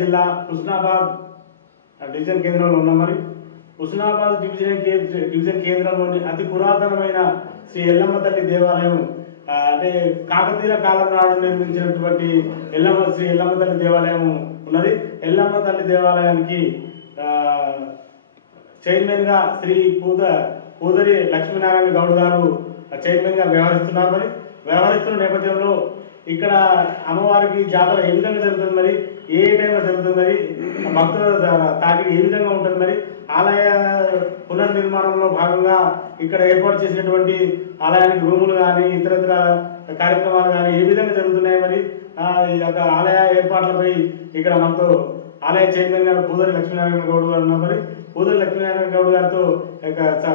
జిల్లా హుస్నాబాద్ డివిజన్ కేంద్రంలో ఉన్నాం. మరి హుస్నాబాద్ డివిజన్ కేంద్రంలోని అతి పురాతనమైన శ్రీ ఎల్లమ్మ తల్లి దేవాలయం, అంటే కాకతీయుల కాలం నాడు నిర్మించినటువంటి శ్రీ ఎల్లమ్మ తల్లి దేవాలయం ఉన్నది. ఎల్లమ్మ తల్లి దేవాలయానికి చైర్మన్ గా శ్రీ పూదరి లక్ష్మీనారాయణ గౌడ్ గారు చైర్మన్ గా వ్యవహరిస్తున్నారు. మరి వ్యవహరిస్తున్న నేపథ్యంలో ఇక్కడ అమ్మవారికి జాతర ఏ విధంగా జరుగుతుంది, మరి ఏ టైంలో జరుగుతుంది, మరి భక్తుల తాకిడి ఏ విధంగా ఉంటుంది, మరి ఆలయ పునర్నిర్మాణంలో భాగంగా ఇక్కడ ఏర్పాటు చేసినటువంటి ఆలయానికి రూములు కానీ ఇతరత్ర కార్యక్రమాలు కానీ ఏ విధంగా జరుగుతున్నాయి, మరి ఈ యొక్క ఆలయ ఏర్పాట్లపై ఇక్కడ మనతో ఆలయ చైర్మన్ గారు పూదరి లక్ష్మీనారాయణ గౌడ్ గారు ఉన్నారు. మరి పూదరి లక్ష్మీనారాయణ గౌడ్ గారితో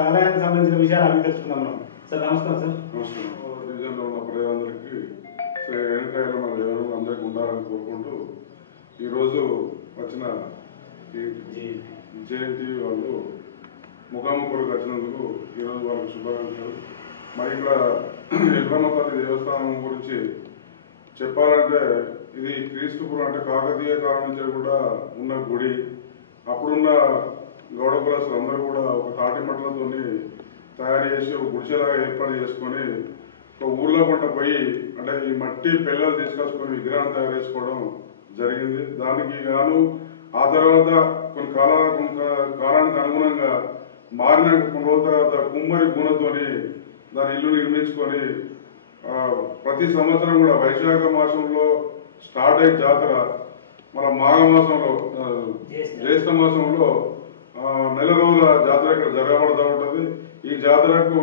ఆలయానికి సంబంధించిన విషయాలు అడిగి తెలుసుకుందాం మనం. సార్ నమస్కారం. సార్ డివిజన్లో ఉన్న ప్రజలందరికీ అందరికీ ఉండాలని కోరుకుంటూ ఈరోజు వచ్చిన జయంతి వాళ్ళు ముఖాముఖులకు వచ్చినందుకు ఈరోజు వాళ్ళకి శుభాకాంక్షలు. మరి ఇక్కడ ఎల్లమ్మ తల్లి దేవస్థానం గురించి చెప్పాలంటే ఇది క్రీస్తుపురం అంటే కాకతీయ కాలం నుంచి కూడా ఉన్న గుడి. అప్పుడున్న గౌడ కులస్తులు అందరూ కూడా ఒక తాటి మట్టలతో తయారు చేసి ఒక గుడిచెలాగా ఏర్పాటు చేసుకొని ఒక ఊర్లో కొంట పోయి అంటే ఈ మట్టి పిల్లలు తీసుకొచ్చుకొని విగ్రహం తయారు చేసుకోవడం జరిగింది. దానికి గాను ఆ తర్వాత కొన్ని కాలానికి అనుగుణంగా మారిన కొన్ని రోజుల తర్వాత కుమ్మరి గుణతోని దాని ఇల్లు నిర్మించుకొని ప్రతి సంవత్సరం కూడా వైశాఖ మాసంలో స్టార్ట్ అయ్యే జాతర మన మాఘమాసంలో జ్యేష్ఠ మాసంలో నెల రోజుల జాతర ఇక్కడ జరగబడుతూ ఉంటుంది. ఈ జాతరకు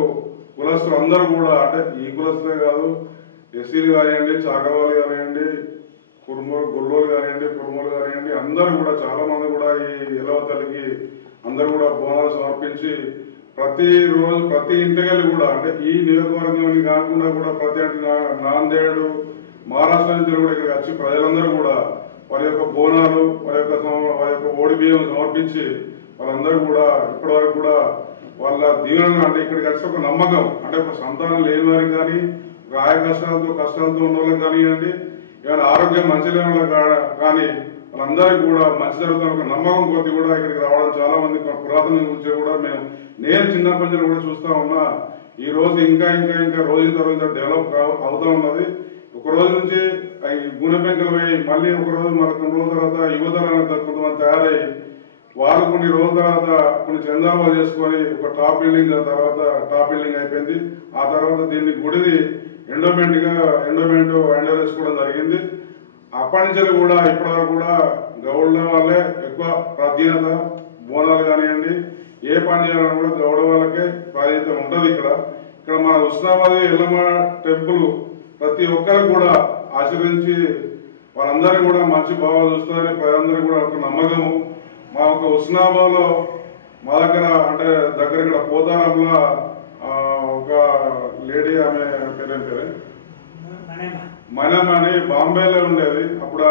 కులస్తులు అందరూ కూడా అంటే ఈ కులస్తులే కాదు, ఎస్సీలు కానివ్వండి, చాకవాళ్ళు కానివ్వండి, గొల్లోలు కానివ్వండి, కుర్మలు కానివ్వండి, అందరూ కూడా చాలా మంది కూడా ఈ ఎల్లమ్మ తల్లికి అందరూ కూడా బోనాలు సమర్పించి ప్రతి రోజు ప్రతి ఇంటికెళ్ళి కూడా అంటే ఈ నియోజకవర్గం కాకుండా కూడా ప్రతి నాందేడు మహారాష్ట్ర నుంచి కూడా ఇక్కడికి వచ్చి ప్రజలందరూ కూడా వారి యొక్క బోనాలు వారి యొక్క ఓడి బియ్యం సమర్పించి వాళ్ళందరూ కూడా ఇప్పటి వరకు కూడా వాళ్ళ దీవెన అంటే ఇక్కడికి వచ్చి ఒక నమ్మకం అంటే ఒక సంతానం లేని వారికి కానీ గాయ కష్టాలతో ఉన్న వాళ్ళకి కానివ్వండి, ఏమైనా ఆరోగ్యం మంచి లేని వాళ్ళకి కానీ వాళ్ళందరికీ కూడా మంచి జరుగుతున్న ఒక నమ్మకం కొద్ది కూడా ఇక్కడికి రావడం చాలా మంది పురాతన గురించి కూడా నేను చిన్నప్పటి నుంచి కూడా చూస్తా ఉన్నా. ఈ రోజు ఇంకా ఇంకా ఇంకా రోజు తర్వాత డెవలప్ అవుతా ఉన్నది. ఒక రోజు నుంచి ఈ గుణె పెంకలు పోయి మళ్ళీ ఒక రోజు మరి కొన్ని రోజుల తర్వాత యువతరాలు కొంతమంది తయారై వాళ్ళు కొన్ని రోజుల తర్వాత కొన్ని చందాలు చేసుకొని ఒక టాప్ బిల్డింగ్ అయిపోయింది. ఆ తర్వాత దీన్ని గుడిని ఎండోమెంట్ హ్యాండ్ చేసుకోవడం జరిగింది. అప్పటి నుంచి కూడా ఇప్పటి వరకు కూడా గౌడ్ల వాళ్ళే ఎక్కువ ప్రాధాన్యత, బోనాలు కానివ్వండి ఏ పని చేయాలన్నా కూడా గౌడ వాళ్ళకే ప్రాధాన్యత ఉంటుంది. ఇక్కడ మన హుస్నాబాద్ ఎల్లమ్మ టెంపుల్ ప్రతి ఒక్కరు కూడా ఆశీర్వదించి వాళ్ళందరూ కూడా మంచి భావాలు చూస్తారని ప్రజలందరూ కూడా ఒక నమ్మకము. మా ఒక హుస్నాబాద్ లో మా దగ్గర అంటే ఇక్కడ పోతారంలో ఒక లేడీ ఆమె పేరే మనమని బాంబేలో ఉండేది. అప్పుడు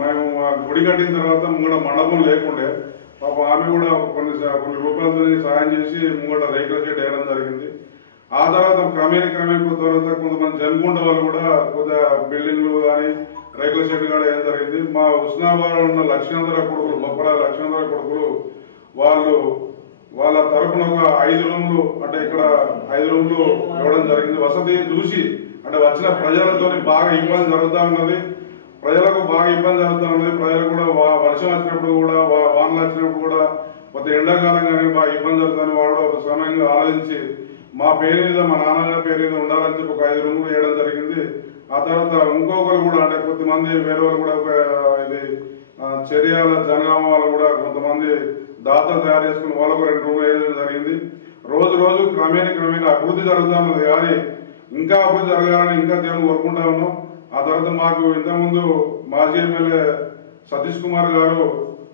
మేము గుడి కట్టిన తర్వాత ముంగడ మండపం లేకుండే పాప ఆమె కూడా కొన్ని రూపాయలతో సాయం చేసి ముంగట రేకుల షెడ్ వేయడం జరిగింది. ఆ తర్వాత క్రమేణ తర్వాత కొంతమంది జన్గుండ వాళ్ళు కూడా కొద్దిగా బిల్డింగ్లు కానీ రేకుల షెడ్ కూడా వేయడం జరిగింది. మా హుస్నాబాద్ ఉన్న లక్ష్మీంద్ర కొడుకులు బొప్పల లక్ష్మీంద్ర కొడుకులు వాళ్ళ తరఫున ఒక 5 రూములు అంటే ఇక్కడ 5 రూములు ఇవ్వడం జరిగింది. వసతి చూసి అంటే వచ్చిన ప్రజలతో బాగా ఇబ్బంది జరుగుతూ ఉన్నది. ప్రజలకు ప్రజలు కూడా వర్షం వచ్చినప్పుడు కూడా వానలు వచ్చినప్పుడు కూడా కొత్త ఎండాకాలం కానీ బాగా ఇబ్బంది జరుగుతుంది. వాళ్ళు ఒక సమయంగా ఆలోచించి మా పేరు మీద మా నాన్నగారి పేరు మీద ఉండాలని చెప్పి ఒక 5 రూములు వేయడం జరిగింది. ఆ తర్వాత ఇంకొకరు కూడా అంటే కొద్దిమంది వేరే వాళ్ళు కూడా ఒక ఇది చర్యాల జనగామ వాళ్ళు కూడా కొంతమంది దాతలు తయారు చేసుకుని వాళ్ళకు 2 రూములు వేయడం జరిగింది. రోజు క్రమేణ అభివృద్ధి జరుగుతూ ఉన్నది. కానీ ఇంకా అభివృద్ధి జరగాలని ఇంకా దేవుని కోరుకుంటా ఉన్నాం. ఆ తర్వాత మాకు ఇంతకుముందు మాజీ ఎమ్మెల్యే సతీష్ కుమార్ గారు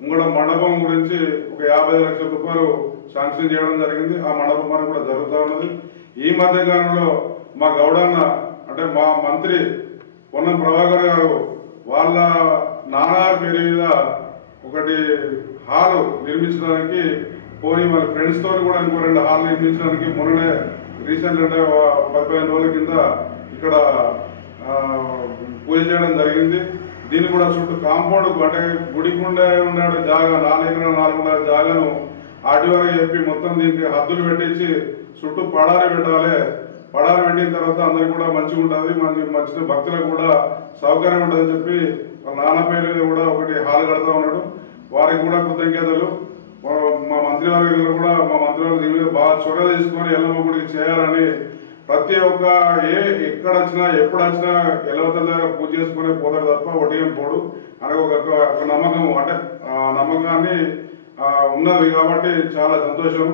ముంగడ మండపం గురించి ఒక 50 లక్షల రూపాయలు శాంక్షన్ చేయడం జరిగింది. ఆ మండపం పని కూడా జరుగుతూ ఉన్నది. ఈ మధ్య కాలంలో మా గౌడన్న అంటే మా మంత్రి పొన్నం ప్రభాకర్ గారు వాళ్ళ నాన్నగారి పేరు మీద ఒకటి హాల్ నిర్మించడానికి పోయి వాళ్ళ ఫ్రెండ్స్ తో కూడా ఇంకో 2 హాల్ నిర్మించడానికి మొన్ననే రీసెంట్ అంటే 15 రోజుల కింద ఇక్కడ పూజ చేయడం జరిగింది. దీన్ని కూడా చుట్టూ కాంపౌండ్ అంటే గుడికి ఉన్నాడు జాగా 4 ఎకరాల 4 జాగాను ఆర్టీఓకి చెప్పి మొత్తం దీనికి హద్దులు పెట్టించి చుట్టూ పడారి పెట్టాలి. పడారి పెట్టిన తర్వాత అందరికి కూడా మంచిగా ఉంటుంది, మంచి భక్తులకు కూడా సౌకర్యం ఉంటుందని చెప్పి నాన్న పేరు కూడా ఒకటి హాల్ కడతా ఉన్నాడు. వారికి కూడా కృతజ్ఞతలు. మా మంత్రివర్గంలో కూడా మా మంత్రివర్గం దీని మీద బాగా చొరవ తీసుకొని ఎల్లమ్మ గుడికి చేయాలని ప్రతి ఒక్క ఎక్కడ వచ్చినా ఎప్పుడు వచ్చినా ఎల్లవతల దగ్గర పూజ చేసుకునే పోతాడు తప్ప ఒడియం పోడు అనే ఒక నమ్మకం. అంటే ఆ నమ్మకాన్ని ఉన్నది కాబట్టి చాలా సంతోషం.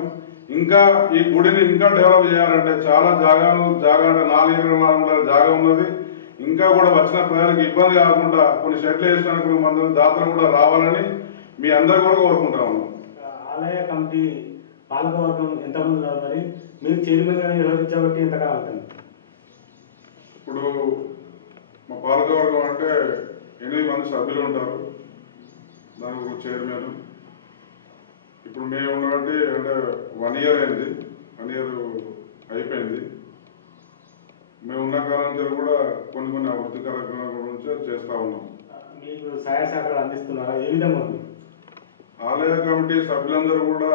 ఇంకా ఈ గుడిని ఇంకా డెవలప్ చేయాలంటే చాలా జాగా అంటే 4 ఎకరాల జాగా ఉన్నది. ఇంకా కూడా వచ్చిన ప్రజలకు ఇబ్బంది కాకుండా కొన్ని షెడ్లు వేసినానికి మంది దాతలు కూడా రావాలని మీ అందరి కూడా కోరుకుంటా ఉన్నాం. ఆలయ కమిటీ పాలకవర్గం ఎంతమంది ఉన్నారు మరి? మీరు చైర్మన్ గా నిర్వహించబట్టి ఎంతకాలం అవుతుంది? ఇప్పుడు మా పాలకవర్గం అంటే 8 మంది సభ్యులు ఉంటారు. దానికి ఒక చైర్మన్. ఇప్పుడు మేము ఉన్నటువంటి అంటే 1 ఇయర్ అయింది. 1 ఇయర్ అయిపోయింది. మేము ఉన్న కాలం నుంచి కూడా కొన్ని అభివృద్ధి కార్యక్రమాల గురించి చేస్తా ఉన్నాం. మీకు సహాయ సహకారాలు అందిస్తున్నారా? ఏ విధంగా ఉంది? ఆలయ కమిటీ సభ్యులందరూ కూడా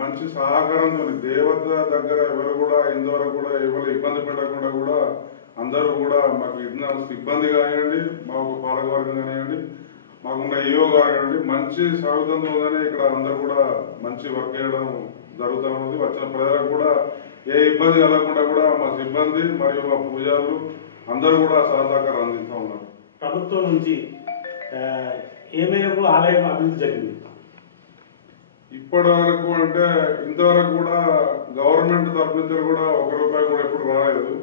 మంచి సహకారంతో దేవత దగ్గర ఎవరు కూడా ఇంతవరకు కూడా ఎవరు ఇబ్బంది పెట్టకుండా కూడా అందరూ కూడా మాకు ఇబ్బంది కానివ్వండి, మాకు పాలకవర్గం కానివ్వండి, మాకున్న ఈఓ గారు కానివ్వండి మంచి సౌకర్యంతోనే ఇక్కడ అందరూ కూడా మంచి వర్క్ చేయడం జరుగుతూ ఉన్నది. వచ్చిన ప్రజలకు కూడా ఏ ఇబ్బంది కలగకుండా కూడా మా సిబ్బంది మరియు మా పూజారులు అందరూ కూడా సహకారం అందిస్తూ ఉన్నారు. ప్రభుత్వం నుంచి ఏ మేరకు ఆలయం అభివృద్ధి జరిగింది? ఇప్పటి వరకు అంటే ఇంతవరకు కూడా గవర్నమెంట్ తరఫు నుంచి కూడా ₹1 కూడా ఎప్పుడు రాలేదు.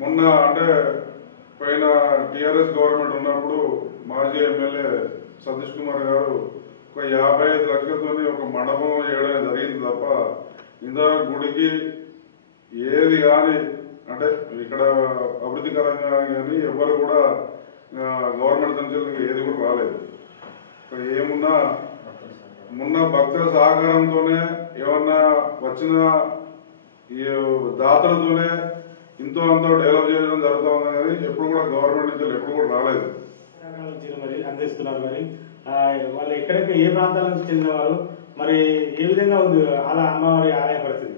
మొన్న అంటే పైన టీఆర్ఎస్ గవర్నమెంట్ ఉన్నప్పుడు మాజీ ఎమ్మెల్యే సతీష్ కుమార్ గారు ఒక 55 లక్షలతో ఒక మండపం చేయడం జరిగింది తప్ప ఇంతవరకు గుడికి ఏది కానీ అంటే ఇక్కడ అభివృద్ధికరంగా కానీ ఎవరు కూడా గవర్నమెంట్ నుంచి ఏది కూడా రాలేదు. ఇక్కడ ఏమున్నా మొన్న భక్తుల సహకారంతోనే ఏమన్నా వచ్చిన ఈ దాతలతోనే ఇంతో అంతో డెవలప్ చేయడం జరుగుతూ ఉంది కానీ ఎప్పుడు కూడా గవర్నమెంట్ నుంచి ఎప్పుడు కూడా రాలేదు. మరి అందిస్తున్నారు. మరి వాళ్ళు ఎక్కడెక్కడ ఏ ప్రాంతాల నుంచి చెందినవారు? మరి ఏ విధంగా ఉంది అమ్మవారి ఆలయ పరిస్థితి?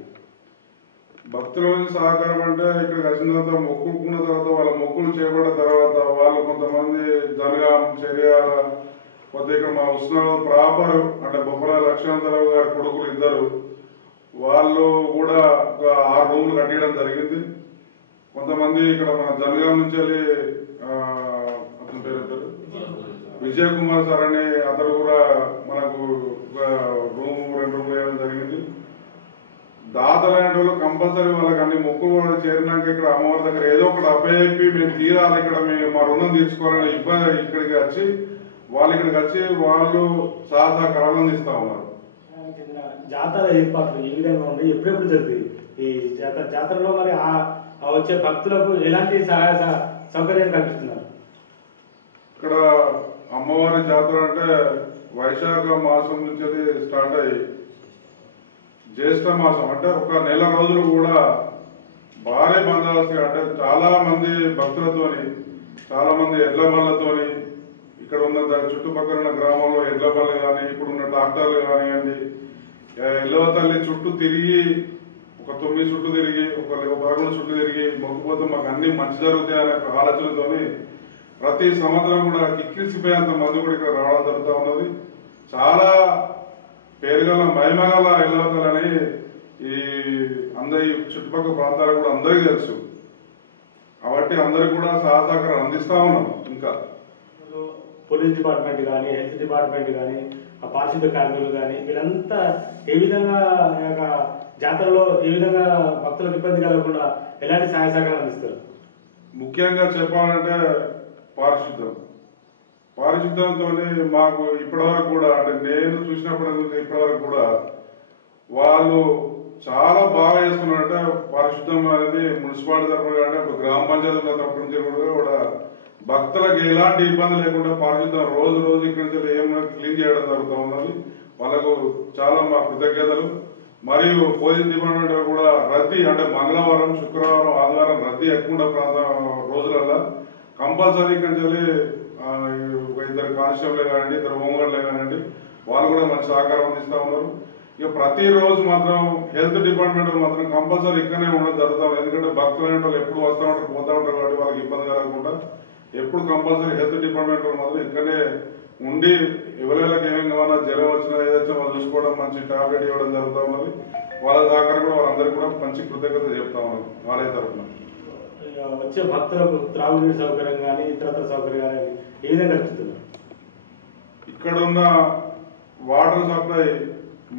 భక్తుల సహకారం అంటే ఇక్కడికి వచ్చిన తర్వాత మొక్కుకున్న తర్వాత వాళ్ళ మొక్కులు చేపట్టిన తర్వాత వాళ్ళు కొంతమంది జనగాం చర్యాల కొద్ది ఇక్కడ మా ఉస్నాబాద్ ప్రాపర్ అంటే బొప్పల లక్ష్మణరావు గారి కొడుకులు 2 వాళ్ళు కూడా ఒక 6 రూములు కట్టడం జరిగింది. కొంతమంది ఇక్కడ మన జనగాం నుంచి వెళ్ళి అతని పేరు విజయ్ కుమార్ సార్ అని అతను కూడా మనకు ఒక రూమ్ 2 రూములు వేయడం జరిగింది. దాతలైన వాళ్ళు కంపల్సరీ వాళ్ళకి అన్ని మొక్కులు చేరినాక ఇక్కడ అమ్మవారి దగ్గర ఏదో ఒకటి అప్పచెప్పి మేము తీరాలి, ఇక్కడ మేము మా రుణం తీర్చుకోవాలని ఇబ్బంది ఇక్కడికి వచ్చి వాళ్ళు సహకారాలు అందిస్తా ఉన్నారు. జాతర ఏర్పాట్లు ఏ విధంగా ఉండి ఎప్పుడెప్పుడు జరుగుతాయి? ఈ జాతరలో మరి వచ్చే భక్తులకు ఎలాంటి సహాయ సౌకర్యాలు కల్పిస్తున్నారు? ఇక్కడ అమ్మవారి జాతర అంటే వైశాఖ మాసం నుంచి స్టార్ట్ అయ్యి జ్యేష్ఠ మాసం అంటే ఒక నెల రోజులు కూడా భారీ బందోబస్తు అంటే చాలా మంది భక్తులతోని చాలా మంది ఎడ్ల బళ్ళతోని ఇక్కడ ఉన్న చుట్టుపక్కల ఉన్న గ్రామంలో ఎడ్ల బళ్ళు కానీ ఇప్పుడున్న డాక్టర్లు కానివ్వండి ఎల్లవ తల్లి చుట్టూ తిరిగి ఒక 9 చుట్టూ తిరిగి ఒక 11 చుట్టూ తిరిగి మొక్కుపోతే మాకు అన్ని మంచి జరుగుతాయనే ఆలోచనతోని ప్రతి సంవత్సరం కూడా కిక్కిరిసిపోయేంత మంది కూడా ఇక్కడ రావడం జరుగుతూ ఉన్నది. చాలా పేరుగల మహిమగల ఎల్లవతలని ఈ అందరి చుట్టుపక్కల ప్రాంతాలకు కూడా అందరికీ తెలుసు కాబట్టి అందరికి కూడా సహకారం అందిస్తా ఉన్నాం. ఇంకా పోలీస్ డిపార్ట్మెంట్ కానీ హెల్త్ డిపార్ట్మెంట్ కానీ పారిశుద్ధ్య కార్మికులు కానీ వీళ్ళంతా ఏ విధంగా జాతరలో ఏ విధంగా భక్తులకు ఇబ్బంది కలగకుండా ఎలాంటి సహాయ సహకారాలు అందిస్తారు? ముఖ్యంగా చెప్పాలంటే పారిశుద్ధ్యంతో మాకు ఇప్పటివరకు కూడా అంటే నేను చూసినప్పుడు ఇప్పటివరకు కూడా వాళ్ళు చాలా బాగా చేసుకున్నారంటే పారిశుద్ధ్యం అనేది మున్సిపాలిటీ తరఫున కానీ ఒక గ్రామ పంచాయతీల తరఫు నుంచి కూడా భక్తులకు ఎలాంటి ఇబ్బంది లేకుండా పారిశుద్ధ్యం రోజు ఇక్కడి నుంచి ఏమైనా క్లీన్ చేయడం జరుగుతూ ఉన్నది. వాళ్ళకు చాలా మా కృతజ్ఞతలు. మరియు పోలీస్ డిపార్ట్మెంట్ కూడా రద్దీ అంటే మంగళవారం శుక్రవారం ఆదివారం రద్దీ ఎక్కువ ప్రాంతం రోజులలో కంపల్సరీ ఇక్కడి నుంచి ఒక ఇద్దరు కానిస్టేబులే కానివ్వండి, ఇద్దరు హోంగార్డులే కానివ్వండి, వాళ్ళు కూడా మంచి సహకారం అందిస్తూ ఉన్నారు. ఇక ప్రతిరోజు మాత్రం హెల్త్ డిపార్ట్మెంట్ మాత్రం కంపల్సరీ ఇక్కడనే ఉండడం జరుగుతాం. ఎందుకంటే భక్తులు అనే వాళ్ళు ఎప్పుడు వస్తూ ఉంటారు, పోతూ ఉంటారు కాబట్టి వాళ్ళకి ఇబ్బంది కలగకుండా ఎప్పుడు కంపల్సరీ హెల్త్ డిపార్ట్మెంట్ మాత్రం ఇక్కడనే ఉండి ఎవరికి ఏమేమి కావాలా, జ్వరం వచ్చినా ఏదైనా వాళ్ళు చూసుకోవడం, మంచి టాబ్లెట్ ఇవ్వడం జరుగుతూ ఉన్నది. వాళ్ళ సహకారం కూడా వాళ్ళందరికీ కూడా మంచి కృతజ్ఞత చెప్తా ఉన్నాం వాళ్ళ తరఫున. వచ్చే భక్తులకు త్రాగునీటి సౌకర్యం కానీ ఇతరత్ర సౌకర్యం కానీ ఏ విధంగా కలుగుతున్నారు? ఇక్కడ ఉన్న వాటర్ సప్లై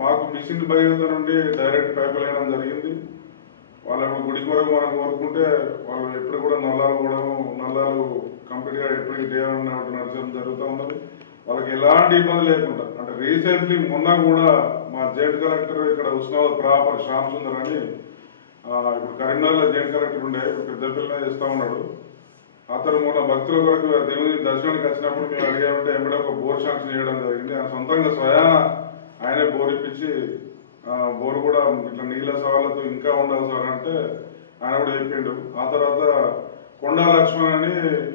మాకు మిషన్ భగీరథ నుండి డైరెక్ట్ పైపు వేయడం జరిగింది. వాళ్ళు గుడి కొరకు మనం కోరుకుంటే వాళ్ళు ఎప్పుడు కూడా నల్లాలు కంప్లీట్ గా ఎప్పటికీ నడచడం జరుగుతూ ఉన్నది. వాళ్ళకి ఎలాంటి ఇబ్బంది లేకుండా. అంటే రీసెంట్లీ మొన్న కూడా మా జాయింట్ కలెక్టర్ ఇక్కడ ఉస్మానాబాద్ ప్రాపర్ శ్యామ్ సుందర్ అని ఇప్పుడు కరీంనగర్లో జాయింట్ కలెక్టర్ ఉండే పెద్దపిల్లనే చేస్తా ఉన్నాడు. అతను మొన్న భక్తుల కొరకు దేవుని దర్శనానికి వచ్చినప్పుడు మేము అడిగామంటే ఎంబడే ఒక బోర్ శాంక్షన్ చేయడం జరిగింది. ఆయన సొంతంగా స్వయాన ఆయనే బోర్ ఇప్పించి బోర్ కూడా ఇట్లా నీళ్ళ సవాళ్ళతో ఇంకా ఉండాలి సార్ అంటే ఆయన కూడా చెప్పిండు. ఆ తర్వాత కొండా లక్ష్మణ్ అని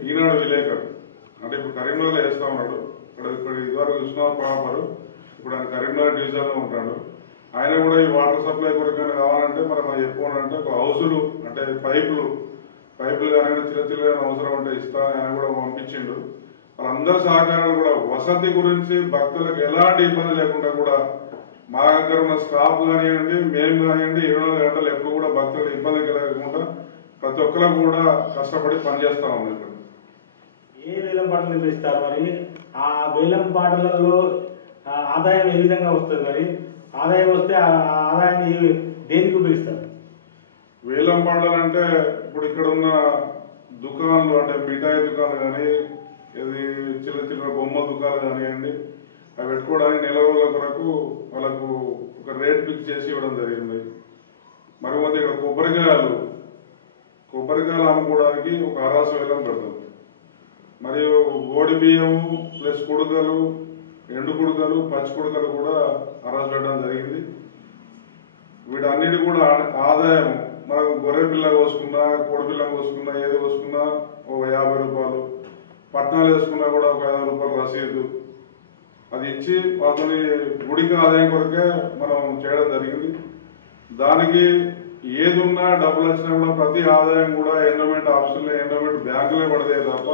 ఈనాడు విలేకరు, అంటే ఇప్పుడు కరీంనగర్లో వేస్తా ఉన్నాడు. ఇక్కడ ఇదివరకు ఉస్మానాబాద్ ప్రాపర్, ఇప్పుడు ఆయన కరీంనగర్ డివిజన్ లో ఉంటాడు. ఆయన కూడా ఈ వాటర్ సప్లై కొరకైనా కావాలంటే మనం చెప్పుకోవాలంటే ఒక హౌసులు అంటే పైపులు కానీ చిన్న అవసరం అంటే ఇస్తా ఆయన కూడా పంపించిండు. వాళ్ళందరి సహకారాలు కూడా వసతి గురించి భక్తులకు ఎలాంటి ఇబ్బంది లేకుండా కూడా మా దగ్గర ఉన్న స్టాఫ్ కానివ్వండి, మేము కానివ్వండి 24 గంటలు ఎప్పుడు కూడా భక్తులకు ఇబ్బంది కలగకుండా ప్రతి ఒక్కరు కూడా కష్టపడి పనిచేస్తా ఉన్నాం. ఇక్కడ ఏ వేలం పాటలు నిర్వహిస్తారు మరి? ఆ వేలం పాటలలో ఆదాయం ఏ విధంగా వస్తుంది? మరి ఆదాయం వస్తే ఆ ఆదాయాన్ని దేనికి ఉపయోగిస్తారు? వేలం పాటలు అంటే ఇప్పుడు ఇక్కడ ఉన్న దుకాణాలు అంటే మిఠాయి దుకాణాలు కానీ, ఇది చిన్న బొమ్మల దుకాణాలు కానివ్వండి, అవి పెట్టుకోవడానికి నెల రోజుల కొరకు వాళ్ళకు ఒక రేట్ ఫిక్స్ చేసి ఇవ్వడం జరిగింది. మరి పోతే ఇక్కడ కొబ్బరికాయలు అమ్ముకోవడానికి ఒక అరాస వేలం పెడతాం. మరియు గోడి బియ్యము ప్లస్ కుడుకలు, ఎండు కుడుకలు, పచ్చి కుడుకలు కూడా అరాస పెట్టడం జరిగింది. వీటన్నిటి కూడా ఆదాయం మనకు గొర్రె పిల్ల కోసుకున్నా, కోడి పిల్ల కోసుకున్నా, ఏది కోసుకున్నా ఒక 50 రూపాయలు, పట్నాలు వేసుకున్నా కూడా ఒక 50 రూపాయలు రసీదు అది ఇచ్చి వాళ్ళని గుడికి ఆదాయం కొరకే మనం చేయడం జరిగింది. దానికి ఏది ఉన్నా డబ్బులు వచ్చినా కూడా ప్రతి ఆదాయం కూడా ఎండోమెంట్ ఆఫీసులే, ఎండోమెంట్ బ్యాంకులే పడతాయి తప్ప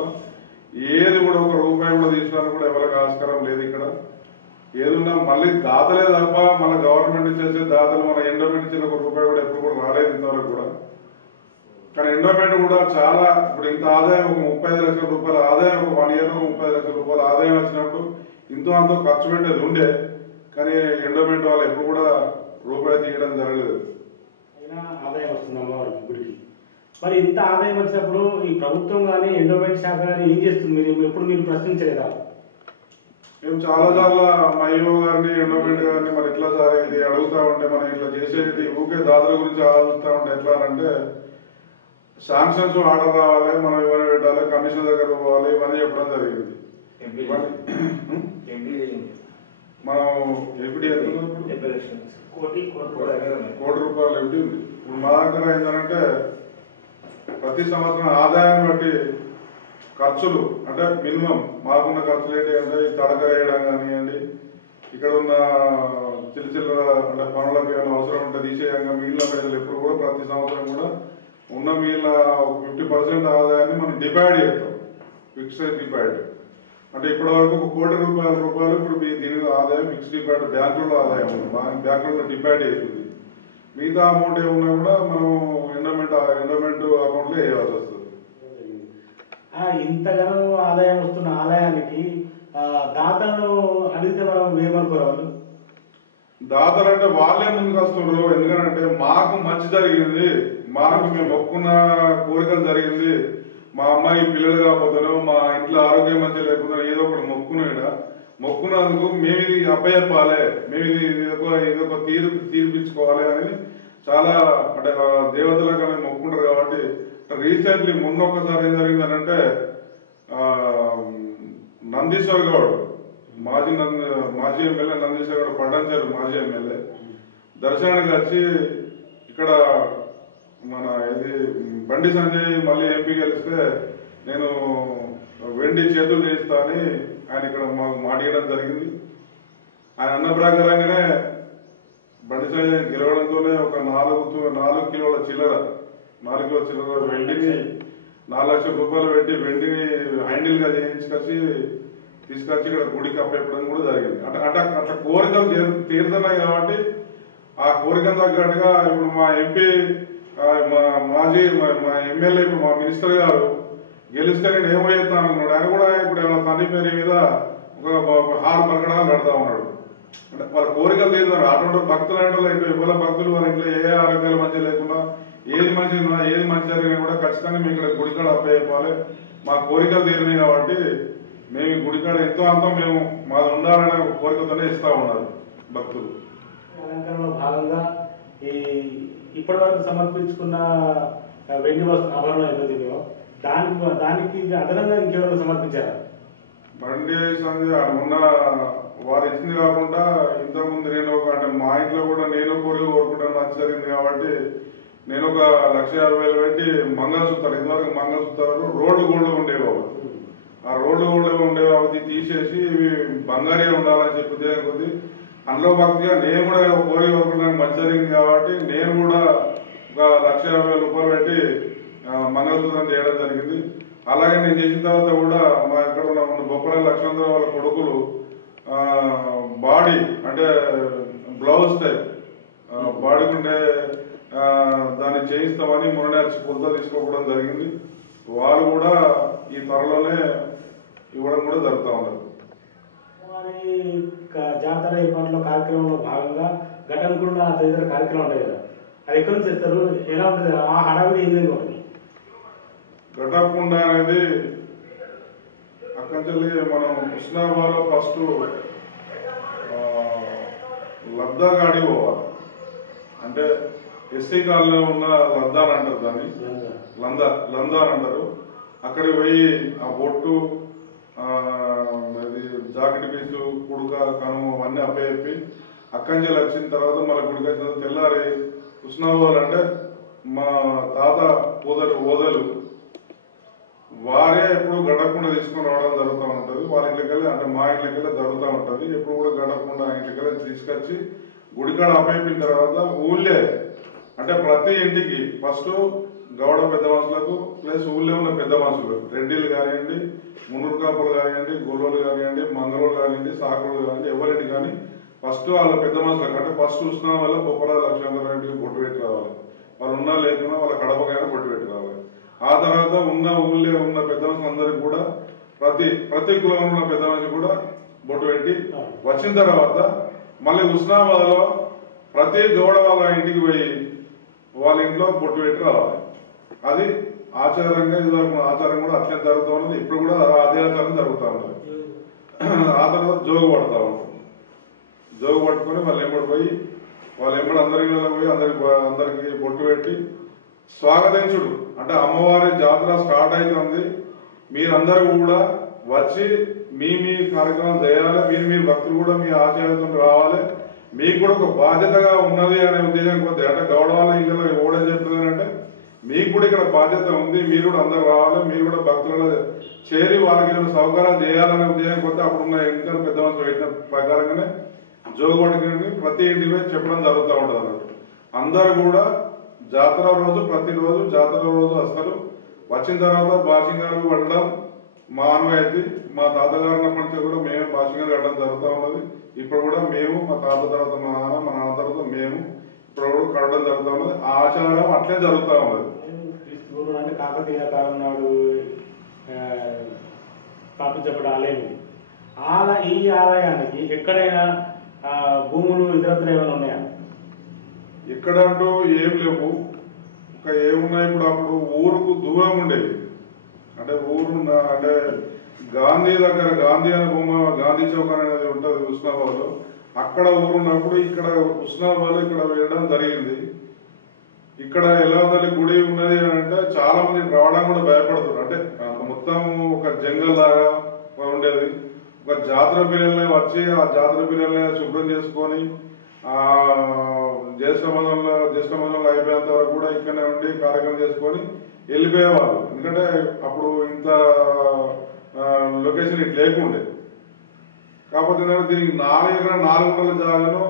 ఏది కూడా ఒక రూపాయి కూడా తీసుకోవడానికి కూడా ఎవరికి ఆస్కారం లేదు. ఇక్కడ ఏదున్నా మళ్ళీ దాతలే తప్ప మన గవర్నమెంట్ చేసే దాతలు మన ఎండోమెంట్ ఇచ్చిన ఒక రూపాయి కూడా ఎప్పుడు కూడా రాలేదు ఇంతవరకు కూడా. కానీ ఎండోమెంట్ కూడా చాలా ఇప్పుడు ఇంత ఆదాయం ఒక 35 లక్షల రూపాయల ఆదాయం ఒక 1 ఇయర్ 35 లక్షల రూపాయల ఆదాయం వచ్చినప్పుడు ఇంతో అంతో ఖర్చు పెట్టేది ఉండే. కానీ ఎండోమెంట్ వాళ్ళు ఎప్పుడు కూడా రూపాయి తీయడం జరగలేదు. అయినా ఆదాయం వస్తుంది అమ్మవారికి గుడికి. మరి ఇంత ఆదాయం వచ్చినప్పుడు ఈ ప్రభుత్వం కానీ ఎండోమెంట్ శాఖ కానీ ఏం చేస్తుంది? ఎప్పుడు మీరు ప్రశ్నించలేదా? మేము చాలా సార్లు మా ఈఓ గారిని, ఎండోమెంట్ గారిని మరి ఎట్లా సార్ ఇది అడుగుతా ఉంటే మనం ఇట్లా చేసేది ఊకే దాతల గురించి ఆలోచిస్తా ఉంటే ఎట్లా అంటే శాంక్షన్స్ ఆర్డర్ రావాలి, మనం ఇవన్నీ పెట్టాలి, కమిషన్ దగ్గర పోవాలి, ఇవన్నీ చెప్పడం జరిగింది. మనం ఎప్పుడు కోటి రూపాయలు ఎప్పుడు ఉంది. ఇప్పుడు మా దగ్గర ఏంటంటే ప్రతి సంవత్సరం ఆదాయాన్ని బట్టి ఖర్చులు అంటే మినిమం మాకున్న ఖర్చులు ఏంటి అంటే తడక వేయడం కానివ్వండి, ఇక్కడ ఉన్న చిల్ల అంటే పనులకు ఏమైనా అవసరం ఉంటే తీసేయంగా మిగిలిన పైసలు ఎప్పుడు కూడా ప్రతి సంవత్సరం కూడా ఉన్న మిగిలిన 50% ఆదాయాన్ని మనం డివైడ్ చేస్తాం. ఫిక్స్డ్ డివైడ్ అంటే ఇప్పటి వరకు 1 కోటి రూపాయలు ఇప్పుడు దీని ఆదాయం ఫిక్స్డ్ డివైడ్ బ్యాంకుల్లో ఆదాయం ఉంది, బ్యాంకుల్లో డివైడ్ అవుతుంది. మిగతా అమౌంట్ ఏమున్నా కూడా మనం ఎండోమెంట్ అకౌంట్లో వేయాల్సి వస్తుంది. ఇంతగానో ఆదాయం వస్తున్న ఆదాయానికి దాతలను అడిగితే మనం ఏమనుకోవాలి? దాతలు అంటే వాళ్ళే ముందుకు వస్తున్నారు. ఎందుకంటే మాకు మంచి జరిగింది, మాకు మేము మొక్కున్న కోరికలు జరిగింది, మా అమ్మాయి పిల్లలు కాకపోతాను, మా ఇంట్లో ఆరోగ్యం మంచి లేకుండా ఏదో ఒకటి మొక్కున్నందుకు మేము ఇది అప్పచెప్పాలి, మేము ఇదొక తీర్పించుకోవాలి అని చాలా అంటే దేవతలకు అనేది మొక్కుంటారు. కాబట్టి రీసెంట్లీ మొన్న ఒకసారి ఏం జరిగిందనంటే నందీశ్వర్ గౌడ్ మాజీ ఎమ్మెల్యే నందీశ్వర్ గౌడ్ పడ్డంచేరు మాజీ ఎమ్మెల్యే దర్శనానికి వచ్చి ఇక్కడ మన ఇది బండి సంజయ్ మళ్ళీ ఎంపీ గెలిస్తే నేను వెండి చేతులు చేస్తా అని ఆయన ఇక్కడ మాకు మాట్లాడడం జరిగింది. ఆయన అన్న ప్రకారంగానే బండి సంజయ్ గెలవడంతోనే ఒక 4 కిలోల చిల్లర వెండిని 4 లక్షల రూపాయలు పెట్టి వెండిని హ్యాండిల్ గా తీసుకొచ్చి ఇక్కడ గుడికి అప్పచెప్పడం కూడా జరిగింది. అట్లా కోరికలు తీరుతున్నాయి కాబట్టి ఆ కోరికలు తగ్గట్టుగా ఇప్పుడు మా ఎంపీ మా ఎమ్మెల్యే ఇప్పుడు మా మినిస్టర్ గారు గెలిస్తే నేను ఏమో చేస్తాను అనుకున్నాడు. ఆయన కూడా ఇప్పుడు ఏమైనా తండ్రి పేరు మీద ఒక హాల్ పలకడాలు కడతా ఉన్నాడు. అంటే వాళ్ళ కోరికలు తీరుతున్నారు. అటువంటి భక్తులు అంటే ఇటు ఇవాళ భక్తులు వాళ్ళ ఇంట్లో ఏ ఆరోగ్యాలు మంచిగా లేకుండా ఏది మంచి జరిగినా కూడా ఖచ్చితంగా మేము ఇక్కడ గుడికాడ అప్పచెప్పాలి. మా కోరికలు తీరినాయి కాబట్టి మేము ఈ గుడికాడ ఎంతో అంతా మేము మాది ఉండాలనే కోరికతోనే ఇస్తా ఉన్నారు భక్తులు. అలంకరణలో భాగంగా ఇప్పటి వరకు సమర్పించుకున్న వెండి వస్తు ఆభరణం ఏదైతే దానికి అదనంగా ఇంకెవరైనా సమర్పించారా? బండి సంజయ్ ఉన్న వారు ఇచ్చింది కాకుండా ఇంతకుముందు నేను అంటే మా ఇంట్లో కూడా నేను కోరుకుంటాను మంచి జరిగింది కాబట్టి నేను ఒక 1,50,000 పెట్టి మంగళసూత్రాలు, ఇంతవరకు మంగళసూత్రాలు రోడ్డు గోల్డ్ ఉండేవి. ఆ రోడ్డు గోల్డ్ ఉండేవి అవి తీసేసి ఇవి బంగారే ఉండాలని చెప్పి కొద్ది అందులో భక్తిగా నేను కూడా కోరిక కోరుకుంటాను మంచి జరిగింది కాబట్టి నేను కూడా ఒక 1,50,000 రూపాయలు పెట్టి మంగళసూత్రం చేయడం జరిగింది. అలాగే నేను చేసిన తర్వాత కూడా మా ఇక్కడ ఉన్న బొప్పరాల లక్ష్మణరావు వాళ్ళ కొడుకులు బాడీ అంటే బ్లౌజ్ టైప్ బాడీకి ఉండే దాన్ని చేయిస్తామని మొన్న కొలత తీసుకోవడం జరిగింది. వారు కూడా ఈ త్వరలోనే ఇవ్వడం కూడా జరుగుతూ ఉన్నారు. మరి జాతర ఏర్పాట్లో కార్యక్రమంలో భాగంగా ఘటనకుండా తదితర కార్యక్రమం ఉంటాయి కదా, అది ఎక్కడి నుంచి చేస్తారు, ఎలా ఉంటుంది, ఆ హడావిడి ఏం విధంగా ఉంటుంది? ఘటకుండా అనేది అక్కడి మనం కృష్ణాబాలో ఫస్ట్ లబ్దాగాడి పోవాలి. అంటే ఎస్సీ కాలనీలో ఉన్న లద్దాన్ అంటారు, దాన్ని లందాన్ అంటారు. అక్కడికి పోయి ఆ బొట్టు జాకెట్ పీసు కుడుక కనుమ అవన్నీ అప్పచెప్పి అక్కడి నుంచి వచ్చిన తర్వాత మళ్ళీ గుడికి వచ్చిన తర్వాత తెల్లారి కృష్ణాబాలు అంటే మా తాత ఓదలు వారే ఎప్పుడు గడపకుండా తీసుకుని రావడం జరుగుతూ ఉంటుంది. వాళ్ళ ఇంట్లోకెళ్ళి అంటే మా ఇంట్లోకెళ్ళి జరుగుతూ ఉంటుంది. ఎప్పుడు కూడా గడపకుండా ఇంట్లోకెళ్ళి తీసుకొచ్చి గుడికాడ అప్పయిపోయిన తర్వాత ఊళ్ళే అంటే ప్రతి ఇంటికి ఫస్ట్ గౌడ పెద్ద మనుషులకు ప్లస్ ఊళ్ళో ఉన్న పెద్ద మనుషులు రెడ్డిలు కానివ్వండి, మున్నూరు కాపులు కానివ్వండి, గొల్లోలు కానివ్వండి, మంగళూరు కానివ్వండి, సాకులు కానివ్వండి, ఎవరింటి కానీ ఫస్ట్ వాళ్ళ పెద్ద మనుషులకు అంటే ఫస్ట్ చూసిన వల్ల బొప్పరాల లక్ష్మీంద్రారెడ్డికి బొట్టు పెట్టి రావాలి. వాళ్ళు ఉన్నా లేకున్నా వాళ్ళ కడపకైనా బొట్టు పెట్టి రావాలి. ఆ తర్వాత ఉన్న ఊళ్ళో ఉన్న పెద్ద మనుషులు అందరికి కూడా ప్రతి కులంలో ఉన్న పెద్ద మనిషి కూడా బొట్టు పెట్టి వచ్చిన తర్వాత మళ్ళీ హుస్నాబాద్లో ప్రతి గౌడ వాళ్ళ ఇంటికి పోయి వాళ్ళ ఇంట్లో బొట్టు పెట్టి రావాలి. అది ఆచారంగా ఇదివరకు ఆచారం కూడా అట్లే జరుగుతూ ఉన్నది. ఇప్పుడు కూడా అదే ఆచారం జరుగుతూ ఉన్నది. ఆ తర్వాత జోగు పడతా ఉంటుంది. జోగు పట్టుకొని వాళ్ళు ఎంబడి పోయి అందరికి పోయి అందరికి బొట్టు పెట్టి స్వాగతించుడు అంటే అమ్మవారి జాతర స్టార్ట్ అవుతుంది, మీరందరూ కూడా వచ్చి మీ కార్యక్రమం చేయాలి, మీరు భక్తులు కూడా మీ ఆచార్యంతో రావాలి, మీకు కూడా ఒక బాధ్యతగా ఉన్నది అనే ఉద్దేశం కొద్ది అంటే గౌడ వాళ్ళ ఇళ్ళలో ఎవడని చెప్తుంది అంటే మీకు కూడా ఇక్కడ బాధ్యత ఉంది, మీరు కూడా అందరు రావాలి, మీరు కూడా భక్తులలో చేరి వాళ్ళకి ఏమైనా సౌకర్యాలు చేయాలనే ఉద్దేశం కొద్ది అప్పుడున్న ఇంటిని పెద్ద మనుషులు పెట్టిన ప్రకారంగానే జోగొట్టుకుని ప్రతి ఇంటికి చెప్పడం జరుగుతూ ఉంటుంది అన్నట్టు. అందరూ కూడా జాతర రోజు ప్రతిరోజు జాతర రోజు వస్తారు. వచ్చిన తర్వాత బాషింగాలు పడడం మా ఆనవాయితీ. మా తాతగారు ఉన్నప్పటి నుంచి కూడా మేమే బాషింగాలు కట్టడం జరుగుతూ ఉన్నది. ఇప్పుడు కూడా మేము మా తాత తర్వాత మా నాన్న తర్వాత మేము ఇప్పుడు కూడా కట్టడం జరుగుతూ ఉన్నది. ఆ ఆచారం అట్లే జరుగుతూ ఉన్నది. అంటే కాకతీయ కాలం నాడు స్థాపించబడ్డ ఆలయం ఈ ఆలయానికి ఎక్కడైనా భూములు ఇతరత్ర ఏమైనా ఉన్నాయా? ఇక్కడ అంటూ ఏం లేవు. ఇంకా ఏమున్నాయి, ఇప్పుడు అప్పుడు ఊరుకు దూరం ఉండేది అంటే అంటే గాంధీ దగ్గర గాంధీ అనే బొమ్మ గాంధీ చౌక్ అనేది ఉంటుంది హుస్నాబాద్లో. అక్కడ ఊరున్నప్పుడు ఇక్కడ హుస్నాబాద్లో ఇక్కడ వెళ్ళడం జరిగింది. ఇక్కడ ఎల్లవతల్లి గుడి ఉన్నది అంటే చాలా మంది రావడం కూడా భయపడుతున్నారు. అంటే మొత్తం ఒక జంగల్ లాగా ఉండేది. ఒక జాతర పిల్లల్ని వచ్చి ఆ జాతర పిల్లల్ని శుభ్రం చేసుకొని జ్యేష్ఠ మాసంలో అయిపోయేంత వరకు కూడా ఇక్కడనే ఉండి కార్యక్రమం చేసుకొని వెళ్ళిపోయేవాళ్ళు. ఎందుకంటే అప్పుడు ఇంత లొకేషన్ ఇట్లా లేకుండే. కాకపోతే దీనికి 4 జాగాను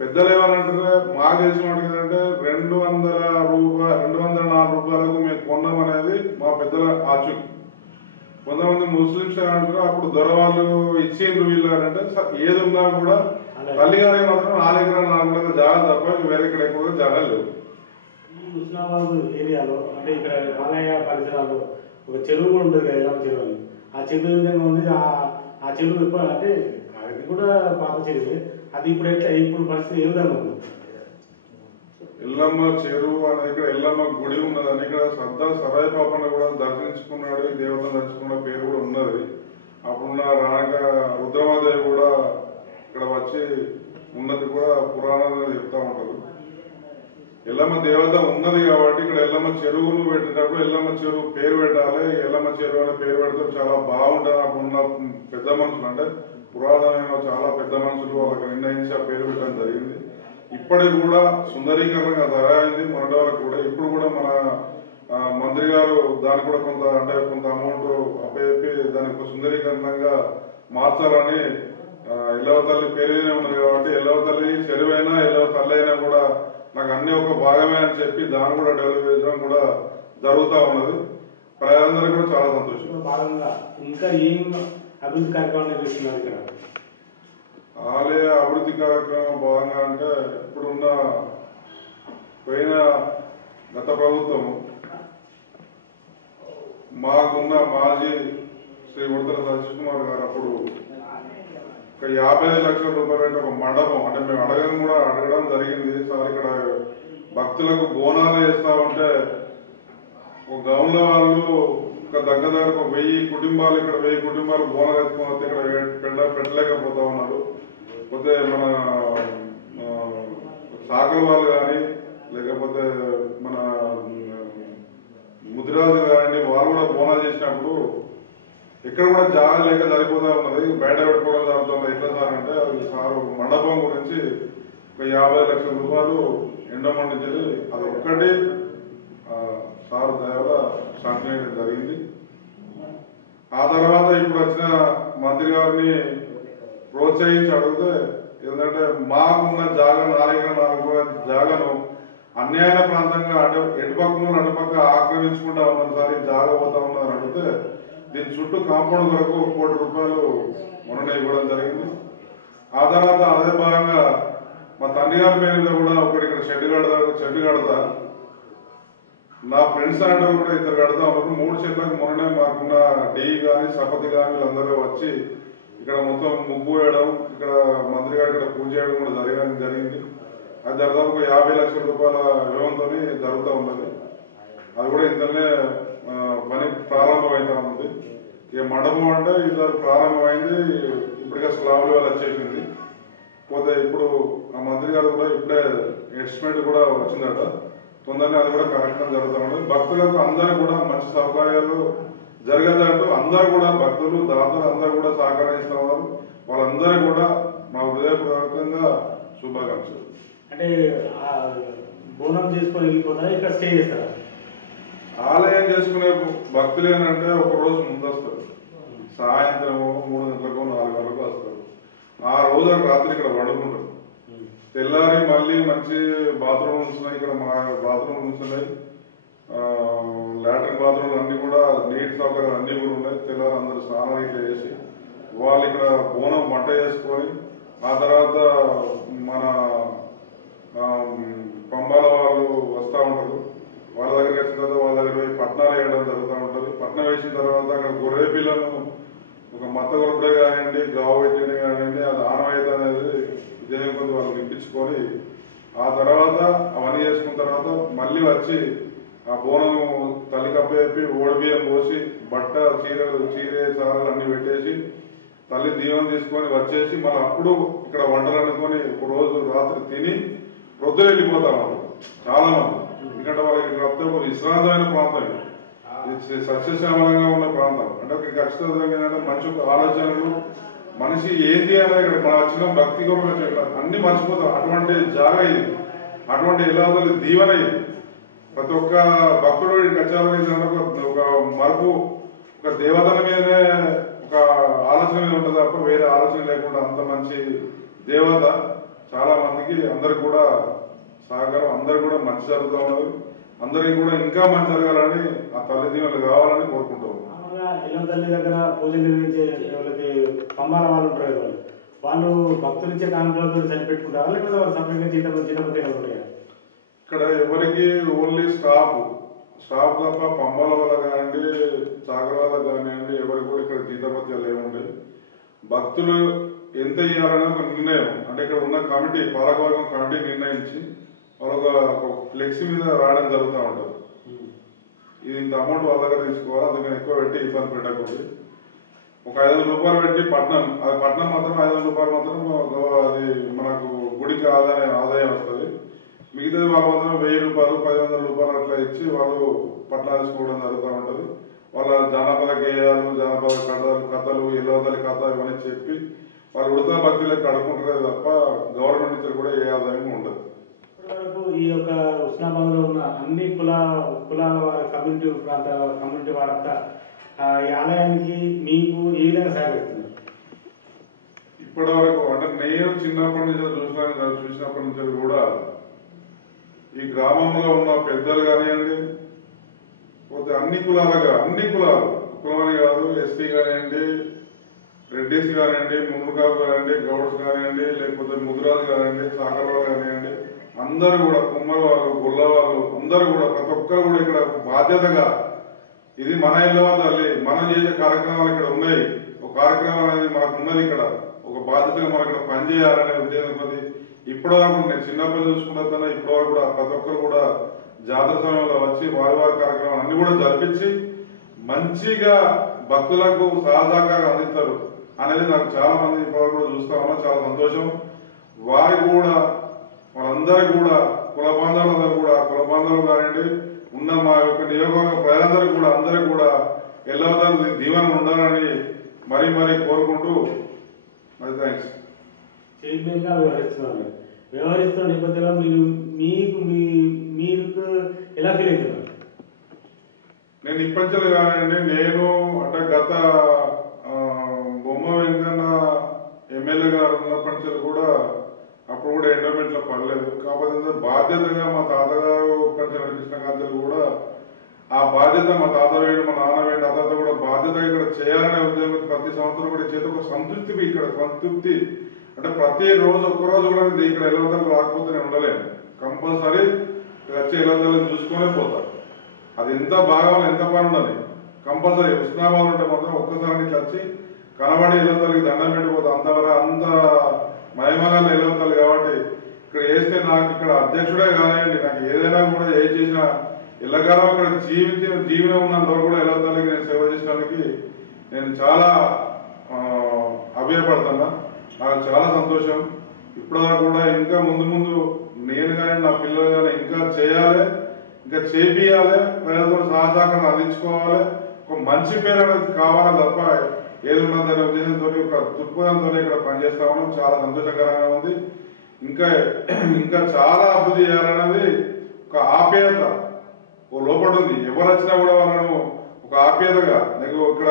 పెద్దలు ఏమనంటే మాకు తెలిసిన వాడికి ఏంటంటే 204 రూపాయలకు మేము కొన్నాం అనేది మా పెద్దల ఆచూకి. కొంతమంది ముస్లింస్ అంటారు అప్పుడు దొరవాళ్ళు ఇచ్చిండ్రు వీళ్ళు అంటే ఏది ఉన్నా కూడా తల్లిగారికి మాత్రం 4 జాగా తప్ప వేరే ఇక్కడ ఎక్కువగా జాగా లేవు. హుస్నాబాద్ ఏరియాలో అంటే ఇక్కడ ఆలయ పరిసరాలు ఒక చెరువు కూడా ఉంటుంది కదా, ఎల్లమ్మ చెరువు. ఆ చెరువు విధంగా ఉంది. ఆ చెరువు ఎక్కువ అంటే అది కూడా పాత చెరువు. అది ఇప్పుడు ఎట్లా, ఇప్పుడు పరిస్థితి ఏ విధంగా ఉంది? ఎల్లమ్మ చెరువు అని ఇక్కడ ఎల్లమ్మ గుడి ఉన్నదని ఇక్కడ సర్దార్ సరాయి పాపన్న కూడా దర్శించుకున్నాడు, దేవతను దర్శించుకున్న పేరు కూడా ఉన్నది. అప్పుడున్న రాణిక రుద్రమాదేవి కూడా ఇక్కడ వచ్చి ఉన్నది కూడా పురాణాలు చెప్తా ఉంటారు. ఎల్లమ్మ దేవత ఉన్నది కాబట్టి ఇక్కడ ఎల్లమ్మ చెరువులు పెట్టేటప్పుడు ఎల్లమ్మ చెరువు పేరు పెట్టాలి. ఎల్లమ్మ చెరువు అనే పేరు పెడితే చాలా బాగుంటుంది. అప్పుడున్న పెద్ద మనుషులు అంటే పురాతనమైన చాలా పెద్ద మనుషులు వాళ్ళకి నిర్ణయించి ఆ పేరు పెట్టడం జరిగింది. ఇప్పటికి కూడా సుందరీకరణగా తయారైంది మొన్నటి వరకు కూడా. ఇప్పుడు కూడా మన మంత్రి గారు దానికి కూడా కొంత అమౌంట్ అప్పచెప్పి దానికి సుందరీకరణంగా మార్చాలని ఎల్లవ తల్లి పేరునే ఉన్నది కాబట్టి ఎల్లవ తల్లి చెరువైనా ఎల్లవ తల్లి అయినా కూడా నాకు అన్ని ఒక భాగమే అని చెప్పి దాన్ని కూడా డెవలప్ చేయడం కూడా జరుగుతూ ఉన్నది. ప్రజలందరికీ కూడా చాలా సంతోషం. భాగంగా ఇంకా ఏం అభివృద్ధి కార్యక్రమాలు నిర్వహిస్తున్నారు ఇక్కడ? ఆలయ అభివృద్ధి కార్యక్రమం భాగంగా అంటే ఇప్పుడున్న పోయిన గత ప్రభుత్వం మాకున్న మాజీ శ్రీ ఉడతల సతీష్ కుమార్ గారు అప్పుడు ఒక 55 లక్షల రూపాయలు ఒక మండపం అంటే మేము అడగడం జరిగింది. సార్ ఇక్కడ భక్తులకు బోనాలు వేస్తా ఉంటే ఒక గౌన్ల వాళ్ళు ఒక దగ్గర 1000 కుటుంబాలు ఇక్కడ 1000 కుటుంబాలు బోనాలు ఎత్తుకొని వస్తే ఇక్కడ పెట్టలేకపోతా ఉన్నారు. పోతే మన సాగర్ వాళ్ళు కానీ లేకపోతే మన ముదిరాజు కానీ వాళ్ళు కూడా బోనాలు చేసినప్పుడు ఇక్కడ కూడా జాగా లేక సరిపోతా ఉన్నది, బయట పెట్టుకోవడం జరుగుతుంది. ఎట్లా సార్ అంటే అది సార్ మండపం గురించి ఒక 50 లక్షల రూపాయలు ఎండమండి అది ఒక్కటి సార్ దయవల్ల శాంక్షన్ చేయడం జరిగింది. ఆ తర్వాత ఇప్పుడు వచ్చిన మంత్రి గారిని ప్రోత్సహించి అడిగితే ఏంటంటే మాకున్న జాగా 4 జాగాను అన్యాయ ప్రాంతంగా ఎటుపక్క అటుపక్క ఆక్రమించుకుంటా ఉన్నారు సార్, ఈ జాగా పోతా ఉన్నారు అడిగితే దీని చుట్టూ కాంపౌండ్ వరకు 1 కోటి రూపాయలు మొన్న ఇవ్వడం జరిగింది. ఆ తర్వాత అదే భాగంగా మా తండ్రి గారి పేరు మీద కూడా ఒకటి ఇక్కడ షెడ్ కడతా నా ఫ్రెండ్స్ అంటే కూడా 2 కడతా ఉన్నారు. 3 షెడ్లకు మొన్ననే మాకున్న డి కానీ సపతి కానీ వీళ్ళందరూ వచ్చి ఇక్కడ మొత్తం ముగ్గు వేయడం, ఇక్కడ మంత్రి గారు ఇక్కడ పూజ చేయడం కూడా జరిగింది. అది దాదాపు 50 లక్షల రూపాయల వ్యయంతో జరుగుతూ ఉన్నది. అది కూడా ఇంతనే పని ప్రారంభమైతా ఉంది. ఇక మండపం అంటే ఇది ప్రారంభమైంది, ఇప్పటికే స్లాబ్ల వల్ల వచ్చేసింది. పోతే ఇప్పుడు ఆ మంత్రి గారు కూడా ఇప్పుడే ఎస్టిమేట్ కూడా వచ్చిందట, తొందరగా అది కూడా కార్యక్రమం జరుగుతూ ఉంటుంది. భక్తులకు అందరూ కూడా మంచి సౌకర్యాలు జరిగేటట్టు అందరూ కూడా భక్తులు దాతలు అందరూ కూడా సహకరిస్తూ ఉన్నారు. వాళ్ళందరూ కూడా మా హృదయపూర్వకంగా శుభాకాంక్షలు. అంటే బోనం చేసుకొని వెళ్ళిపోతారా, ఇక్కడ స్టే చేస్తారా? ఆలయం చేసుకునే భక్తులు ఏంటంటే ఒక రోజు ముందు వస్తారు, సాయంత్రం 3 గంటలకు 4 గంటలకు వస్తారు. ఆ రోజు రాత్రి ఇక్కడ వండుకుంటారు. తెల్లారి మళ్ళీ మంచి బాత్రూమ్ ఉంటున్నాయి, ఇక్కడ మా బాత్రూమ్ ఉంటున్నాయి, లాట్రిన్ బాత్రూమ్ అన్ని కూడా నీటి సౌకర్యాలు అన్ని కూడా ఉన్నాయి. తెల్లారి అందరూ స్నానాలు ఇట్లా చేసి వాళ్ళు ఇక్కడ బోనం వంట చేసుకొని ఆ తర్వాత మన పంబాల వాళ్ళు వస్తూ ఉంటారు. వాళ్ళ దగ్గరికి వచ్చిన తర్వాత వాళ్ళ దగ్గర పోయి పట్నాలు వేయడం జరుగుతూ ఉంటుంది. పట్నం వేసిన తర్వాత అక్కడ గొర్రె పిల్లను ఒక మత్త గొర్రె కానివ్వండి, గావు పెట్టిన కానివ్వండి, అది ఆనవాయితీ అనేది విజయం కొద్ది వాళ్ళు నింపించుకొని ఆ తర్వాత అవన్నీ చేసుకున్న తర్వాత మళ్ళీ వచ్చి ఆ బోనం తల్లి కప్పేపి ఓడిబియ్యం పోసి బట్ట చీరే సారాలు అన్ని పెట్టేసి తల్లి దీవెన తీసుకొని వచ్చేసి మళ్ళీ అప్పుడు ఇక్కడ వంటలు అనుకొని ఒక రోజు రాత్రి తిని ప్రొద్దు వెళ్ళిపోతా ఉన్నారు చాలా మంది. ఎందుకంటే వాళ్ళకి ఇక్కడ ఒక విశ్రాంతమైన ప్రాంతం, ఇది సస్యశ్యామలంగా ఉన్న ప్రాంతం. అంటే ఖచ్చితంగా ఏంటంటే మంచి ఆలోచనలు మనిషి ఏంది అనేది ఇక్కడ మన వచ్చిన భక్తి కొరకు అన్ని మర్చిపోతాం. అటువంటి జాగా ఇది, అటువంటి ఎలా దీవెన ఇది. ప్రతి ఒక్క భక్తుడు కచ్చాలని ఒక మరుపు, ఒక దేవతల మీదనే ఒక ఆలోచన మీద ఉంటుంది తప్ప వేరే ఆలోచన లేకుండా అంత మంచి దేవత. చాలా మందికి అందరికి కూడా సహకారం, అందరికి కూడా మంచి జరుగుతూ ఉన్నది. అందరికి కూడా ఇంకా మంచి జరగాలని ఆ తల్లి దీవెనలు కావాలని కోరుకుంటాం. ఇళ్ళ తల్లి దగ్గర పూజలు నిర్వహించే వాళ్ళకి పంబాల వాళ్ళు ఉంటారు కదా, వాళ్ళు భక్తులు ఇచ్చే కానుకలతో సరిపెట్టుకుంటారా లేకపోతే వాళ్ళు సపరేట్గా చిన్నపతి ఉంటాయా? ఇక్కడ ఎవరికి ఓన్లీ స్టాఫ్ తప్ప పంబాల వల్ల కానివ్వండి, చాకల వల్ల కానివ్వండి, ఎవరికి కూడా ఇక్కడ జీతపత్యాలు ఏముండే. భక్తులు ఎంత ఇవ్వాలనే ఒక నిర్ణయం, అంటే ఇక్కడ ఉన్న కమిటీ, పాలకవర్గం కమిటీ నిర్ణయించి వాళ్ళొక ఫ్లెక్సీ మీద రావడం జరుగుతూ ఉంటుంది. ఇది ఇంత అమౌంట్ వాళ్ళ దగ్గర తీసుకోవాలి, అందుకని ఎక్కువ పెట్టి ఇబ్బంది పెట్టకూడదు. ఒక 500 రూపాయలు పెట్టి పట్నం, అది పట్నం మాత్రం 500 రూపాయలు మాత్రం అది మనకు గుడికి ఆదాయం వస్తుంది. మిగతాది వాళ్ళ మాత్రం 1000 రూపాయలు 1500 రూపాయలు అట్లా ఇచ్చి వాళ్ళు పట్నాలు తీసుకోవడం జరుగుతూ ఉంటుంది. వాళ్ళ జానపద గేయాలు, జానపద కథలు, ఎల్లవతలి కథ ఇవన్నీ చెప్పి వాళ్ళు ఉడతా భక్తులకు కడుక్కుంటారు తప్ప గవర్నమెంట్ నుంచి కూడా ఏ ఆదాయం ఉండదు. ఇప్పటివరకు ఈ యొక్క ఉస్నాబాద్ లో ఉన్న అన్ని కులాల కమ్యూనిటీ వారంతా ఈ ఆలయానికి మీకు ఏ విధంగా సహకరిస్తున్నారు? ఇప్పటి వరకు అంటే నేను చిన్నప్పటి నుంచి చూసినప్పటి నుంచి కూడా ఈ గ్రామంలో ఉన్న పెద్దలు కానివ్వండి, పోతే అన్ని కులాలు కులమని కాదు, ఎస్టీ కానివ్వండి, రెడ్డిస్ కానివ్వండి, మునుగాపు కానివ్వండి, గౌడ్స్ కానివ్వండి, లేకపోతే ముద్రాలు కానివ్వండి, సాకర్వాళ్ళు కానివ్వండి, అందరూ కూడా కుమ్మల వాళ్ళు, గొల్ల వాళ్ళు అందరూ కూడా ప్రతి ఒక్కరు కూడా ఇక్కడ బాధ్యతగా ఇది మన ఇళ్ళ తల్లి, మనం చేసే కార్యక్రమాలు ఇక్కడ ఉన్నాయి, ఒక కార్యక్రమం అనేది మనకు ఉన్నది, ఇక్కడ ఒక బాధ్యతగా మనం ఇక్కడ పనిచేయాలనే ఉద్దేశంతో ఇప్పటివరకు నేను చిన్నప్పుడు చూసుకుంటున్నా. ఇప్పటివరకు కూడా ప్రతి ఒక్కరు కూడా జాతర సమయంలో వచ్చి వారి కార్యక్రమాలు అన్ని కూడా జరిపించి మంచిగా భక్తులకు సహజాకారం అందిస్తారు అనేది నాకు చాలా మంది ఇప్పటివరకు కూడా చూస్తా ఉన్నా. చాలా సంతోషం. వారికి కూడా వాళ్ళందరికీ కూడా కుల బాంధవులు కానివ్వండి, ఉన్న మా యొక్క నియోజకవర్గ ప్రజలందరూ కూడా అందరికీ కూడా ఎల్లవదాలు దీవెన ఉండాలని మరీ కోరుకుంటూ మరి థ్యాంక్స్. చైర్మన్గా వ్యవహరిస్తున్న నేపథ్యంలో మీకు ఎలా ఫీల్ అవుతున్నారు? నేను ఇప్పటిలో కానివ్వండి, నేను అంటే గత బొమ్మ వెంకన్న ఎమ్మెల్యే గారు ఉన్నప్పటి నుంచి కూడా అప్పుడు కూడా ఎండోమెంట్ లో పడలేదు. కాకపోతే బాధ్యతగా మా తాతగారు పంచాయతీ కృష్ణకాంతలు కూడా ఆ బాధ్యత మా తాత వేయండి, మా నాన్న వేయండి, ఆ తర్వాత కూడా బాధ్యతగా ఇక్కడ చేయాలనే ఉద్యోగం ప్రతి సంవత్సరం కూడా చేతి ఒక సంతృప్తి అంటే ప్రతి రోజు ఒక్కరోజు కూడా ఇక్కడ ఎల్లవతలు రాకపోతే నేను ఉండలేను. కంపల్సరీ వచ్చి ఎల్లవతలను చూసుకునే పోతారు. అది ఎంత బాగా ఎంత పని ఉండదు. కంపల్సరీ ఉస్నాబాద్ ఉంటే మాత్రం ఒక్కసారి ఇట్లా వచ్చి కనబడి ఎల్లవతలకి దండం పెట్టిపోతా. అంత మహిమగల ఎల్లవతలు కాబట్టి ఇక్కడ వేస్తే నాకు ఇక్కడ అధ్యక్షుడే కానివ్వండి, నాకు ఏదైనా కూడా ఏ చేసినా ఎల్లకాలం ఇక్కడ జీవనం ఉన్నంత వరకు కూడా ఎల్లవతలకి నేను సేవ చేసడానికి నేను చాలా అభ్యపడుతున్నా. నాకు చాలా సంతోషం. ఇప్పటివరకు కూడా ఇంకా ముందు నేను కానీ నా పిల్లలు కానీ ఇంకా చేయాలి, ఇంకా చేపియాలి, ప్రజలతో సహకారం అందించుకోవాలి, ఒక మంచి పేరు అనేది కావాలి తప్ప ఏది ఉన్నదనే ఉద్దేశంతో ఒక దృక్పథంతో ఇక్కడ పనిచేస్తా ఉన్నాం. చాలా సంతోషకరంగా ఉంది. ఇంకా చాలా అభివృద్ధి చేయాలనేది ఒక ఆప్యాయత ఓ లోపల ఉంది. ఎవరు వచ్చినా కూడా వాళ్ళను ఒక ఆప్యాయతగా, నీకు ఇక్కడ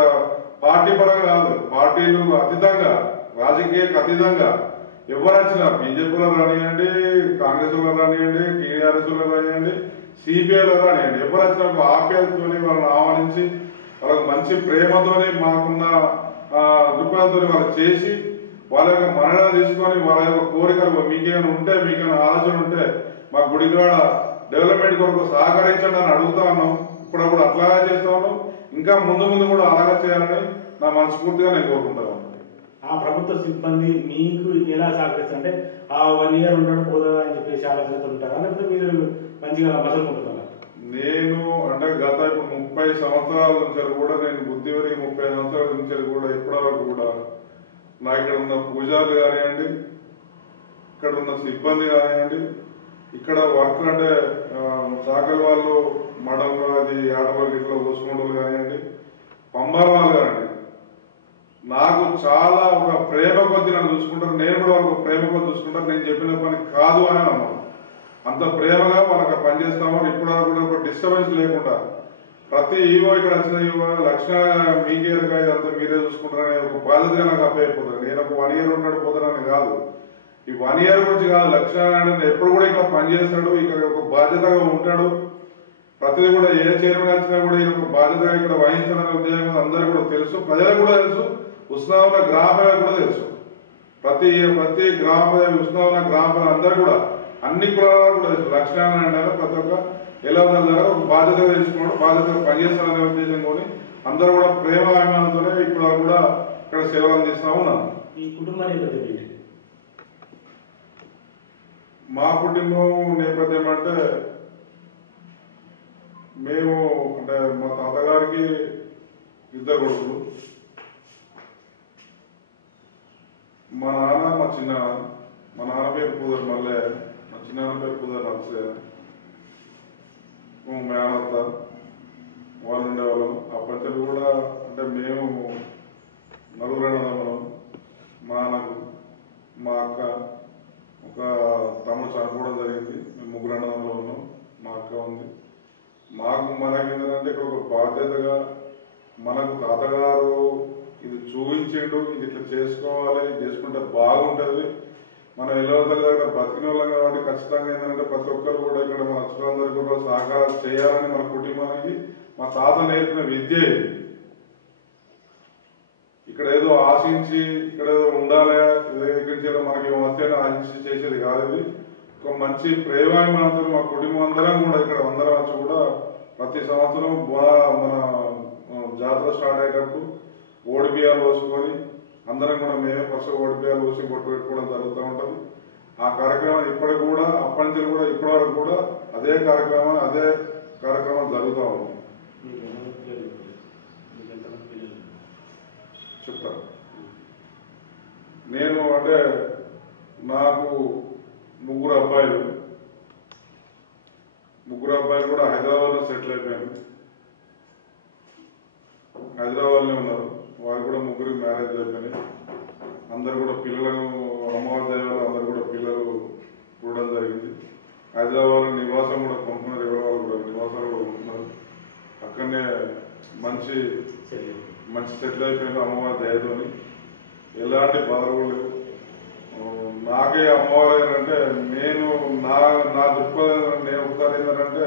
పార్టీ పరంగా కాదు, పార్టీలు అతీతంగా, రాజకీయాలకు అతీతంగా ఎవరు వచ్చినా బీజేపీలో రానివ్వండి, కాంగ్రెస్ లో రానివ్వండి, టీఆర్ఎస్ లో రానివ్వండి, సిపిఐలో రానివ్వండి, ఎవరు వచ్చినా ఒక ఆప్యాయతతోని వాళ్ళని ఆహ్వానించి వాళ్ళకు మంచి ప్రేమతోని మాకున్న దృక్పథంతో వాళ్ళు చేసి వాళ్ళ యొక్క మరణ తీసుకొని వాళ్ళ యొక్క కోరికలు మీకేమైనా ఉంటే, మీకేమైనా ఆలోచన ఉంటే మా గుడికాడ డెవలప్మెంట్ కొరకు సహకరించండి అని అడుగుతా ఉన్నాం. ఇప్పుడు అట్లాగా చేస్తా ఉన్నాం. ఇంకా ముందు కూడా అలాగా చేయాలని నా మనస్ఫూర్తిగా నేను కోరుకుంటాను. ఆ ప్రభుత్వ సిబ్బంది మీకు ఎలా సహకరిస్తారు? అంటే ఆ 1 year ఉండడం పోదా అని చెప్పేసి ఆలోచనతో ఉంటారా, లేకపోతే మీరు మంచిగా మసలుకుంటున్నారా? నేను అంటే గత ఇప్పుడు 30 సంవత్సరాల నుంచి కూడా నేను బుద్ధి వరకు 30 సంవత్సరాల నుంచి కూడా ఇప్పటివరకు కూడా నా ఇక్కడ ఉన్న పూజారులు కానివ్వండి, ఇక్కడ ఉన్న సిబ్బంది కానివ్వండి, ఇక్కడ వర్క్ అంటే చాకలి వాళ్ళు మడంలో అది ఆటలు ఇట్లా కోసుకుంటూ కానివ్వండి, పంబాల వాళ్ళు కానివ్వండి, నాకు చాలా ఒక ప్రేమ ప్రేమగా చూసుకుంటారు. నేను చెప్పిన పని కాదు అని అన్నాను. అంత ప్రేమగా వాళ్ళకి పని చేస్తామని ఇప్పుడు కూడా ఒక డిస్టర్బెన్స్ లేకుండా ప్రతి ఈవో ఇక్కడ వచ్చిన ఈవో లక్ష మీకే ఇదంతా మీరే చూసుకుంటారనే ఒక బాధ్యతగా నాకు అప్పయిపోతుంది. నేను ఒక 1 year ఉంటాడు పోతానని కాదు, ఈ 1 year గురించి కాదు. లక్ష్మీనారాయణ ఎప్పుడు కూడా ఇక్కడ పనిచేస్తాడు, ఇక్కడ ఒక బాధ్యతగా ఉంటాడు. ప్రతిదీ కూడా ఏ చైర్మన్ వచ్చినా కూడా ఈయన ఒక బాధ్యతగా ఇక్కడ వహించాలనే ఉద్దేశం అందరికీ కూడా తెలుసు, ప్రజలకు కూడా తెలుసు, ఉస్నాబాద్ గ్రామ ప్రజలకు కూడా తెలుసు. ప్రతి గ్రామ ఉస్నాబాద్ గ్రామ ప్రజలు అందరూ కూడా అన్ని కులాలకు కూడా తెలుసు. లక్ష్మీనారాయణ ప్రతి ఒక్క ఎలవదల ద్వారా ఒక బాధ్యతగా తెలుసుకున్నాడు, బాధ్యతగా పనిచేస్తారనే ఉద్దేశంతో అందరూ కూడా ప్రేమ అభిమానంతోనే ఇప్పుడు కూడా ఇక్కడ సేవలు అందిస్తా ఉన్నాను. ఈ కుటుంబ నేపథ్యం మా కుటుంబం నేపథ్యం అంటే మేము అంటే మా తాతగారికి 2 కొడుకులు, మా నాన్న మా చిన్నాన్న. మా నాన్న పేరు పూదర్ మల్లె, మా చిన్నాన్న పేరు పూదర్ నర్సయ్య. మేనత్త వాళ్ళు ఉండేవాళ్ళం. అప్పటికి కూడా అంటే మేము 4 అన్నదమ్ములం. మా నాన్నకు మా అక్క ఒక తమ్ముడు చనిపోవడం జరిగింది. మేము 3 అన్నదమ్ములు ఉన్నాం, మా అక్క ఉంది. మనకి ఏంటంటే ఇక్కడ ఒక బాధ్యతగా మనకు తాతగారు ఇది చూపించిండు, ఇది ఇట్లా చేసుకోవాలి, చేసుకుంటే బాగుంటుంది. మనం ఎల్లవతల దగ్గర బతికిన వాళ్ళం కాబట్టి ఖచ్చితంగా ఏంటంటే ప్రతి ఒక్కరు కూడా ఇక్కడ మన అచ్చులందరికీ కూడా సహకారం చేయాలని మన కుటుంబానికి మా తాత నేర్పిన విద్య ఇది. ఇక్కడ ఏదో ఆశించి ఇక్కడ ఏదో ఉండాలి, ఏదో మనకి వస్తేనే ఆశించి చేసేది కాదు. ఇది ఒక మంచి ప్రేమాభిమానంతో మా కుటుంబం అందరం కూడా ఇక్కడ అందరం వచ్చి కూడా ప్రతి సంవత్సరం మన జాతర స్టార్ట్ అయ్యేటప్పుడు ఓడిబియ్యాలు పోసుకొని అందరం కూడా మేమే ఫస్ట్ ఓడిబియ్యాలు పోసి బొట్టు పెట్టుకోవడం జరుగుతూ ఉంటుంది. ఆ కార్యక్రమం ఇప్పటికి కూడా అప్పటి నుంచి కూడా ఇప్పటి వరకు కూడా అదే కార్యక్రమం జరుగుతూ ఉంది. చెప్తాను. నేను అంటే నాకు 3 అబ్బాయిలు కూడా హైదరాబాద్లో సెటిల్ అయిపోయాను. హైదరాబాద్లో ఉన్నారు. వారు కూడా 3 మ్యారేజ్ అయిపోయినాయి. అందరు కూడా పిల్లలను అమ్మవారి దైవాలు అందరు కూడా పిల్లలు చూడడం జరిగింది. హైదరాబాద్లో నివాసం కూడా కొనుక్కున్నారు. ఎవరు కూడా నివాసాలు కూడా ఉంటున్నారు. అక్కడనే మంచి సెటిల్ అయిపోయిన అమ్మవారి దయతోని ఎలాంటి బాధలు లేవు. నాకే అమ్మవారు ఏంటంటే నేను నా దృక్పథం నేను ఒకసారి ఏంటంటే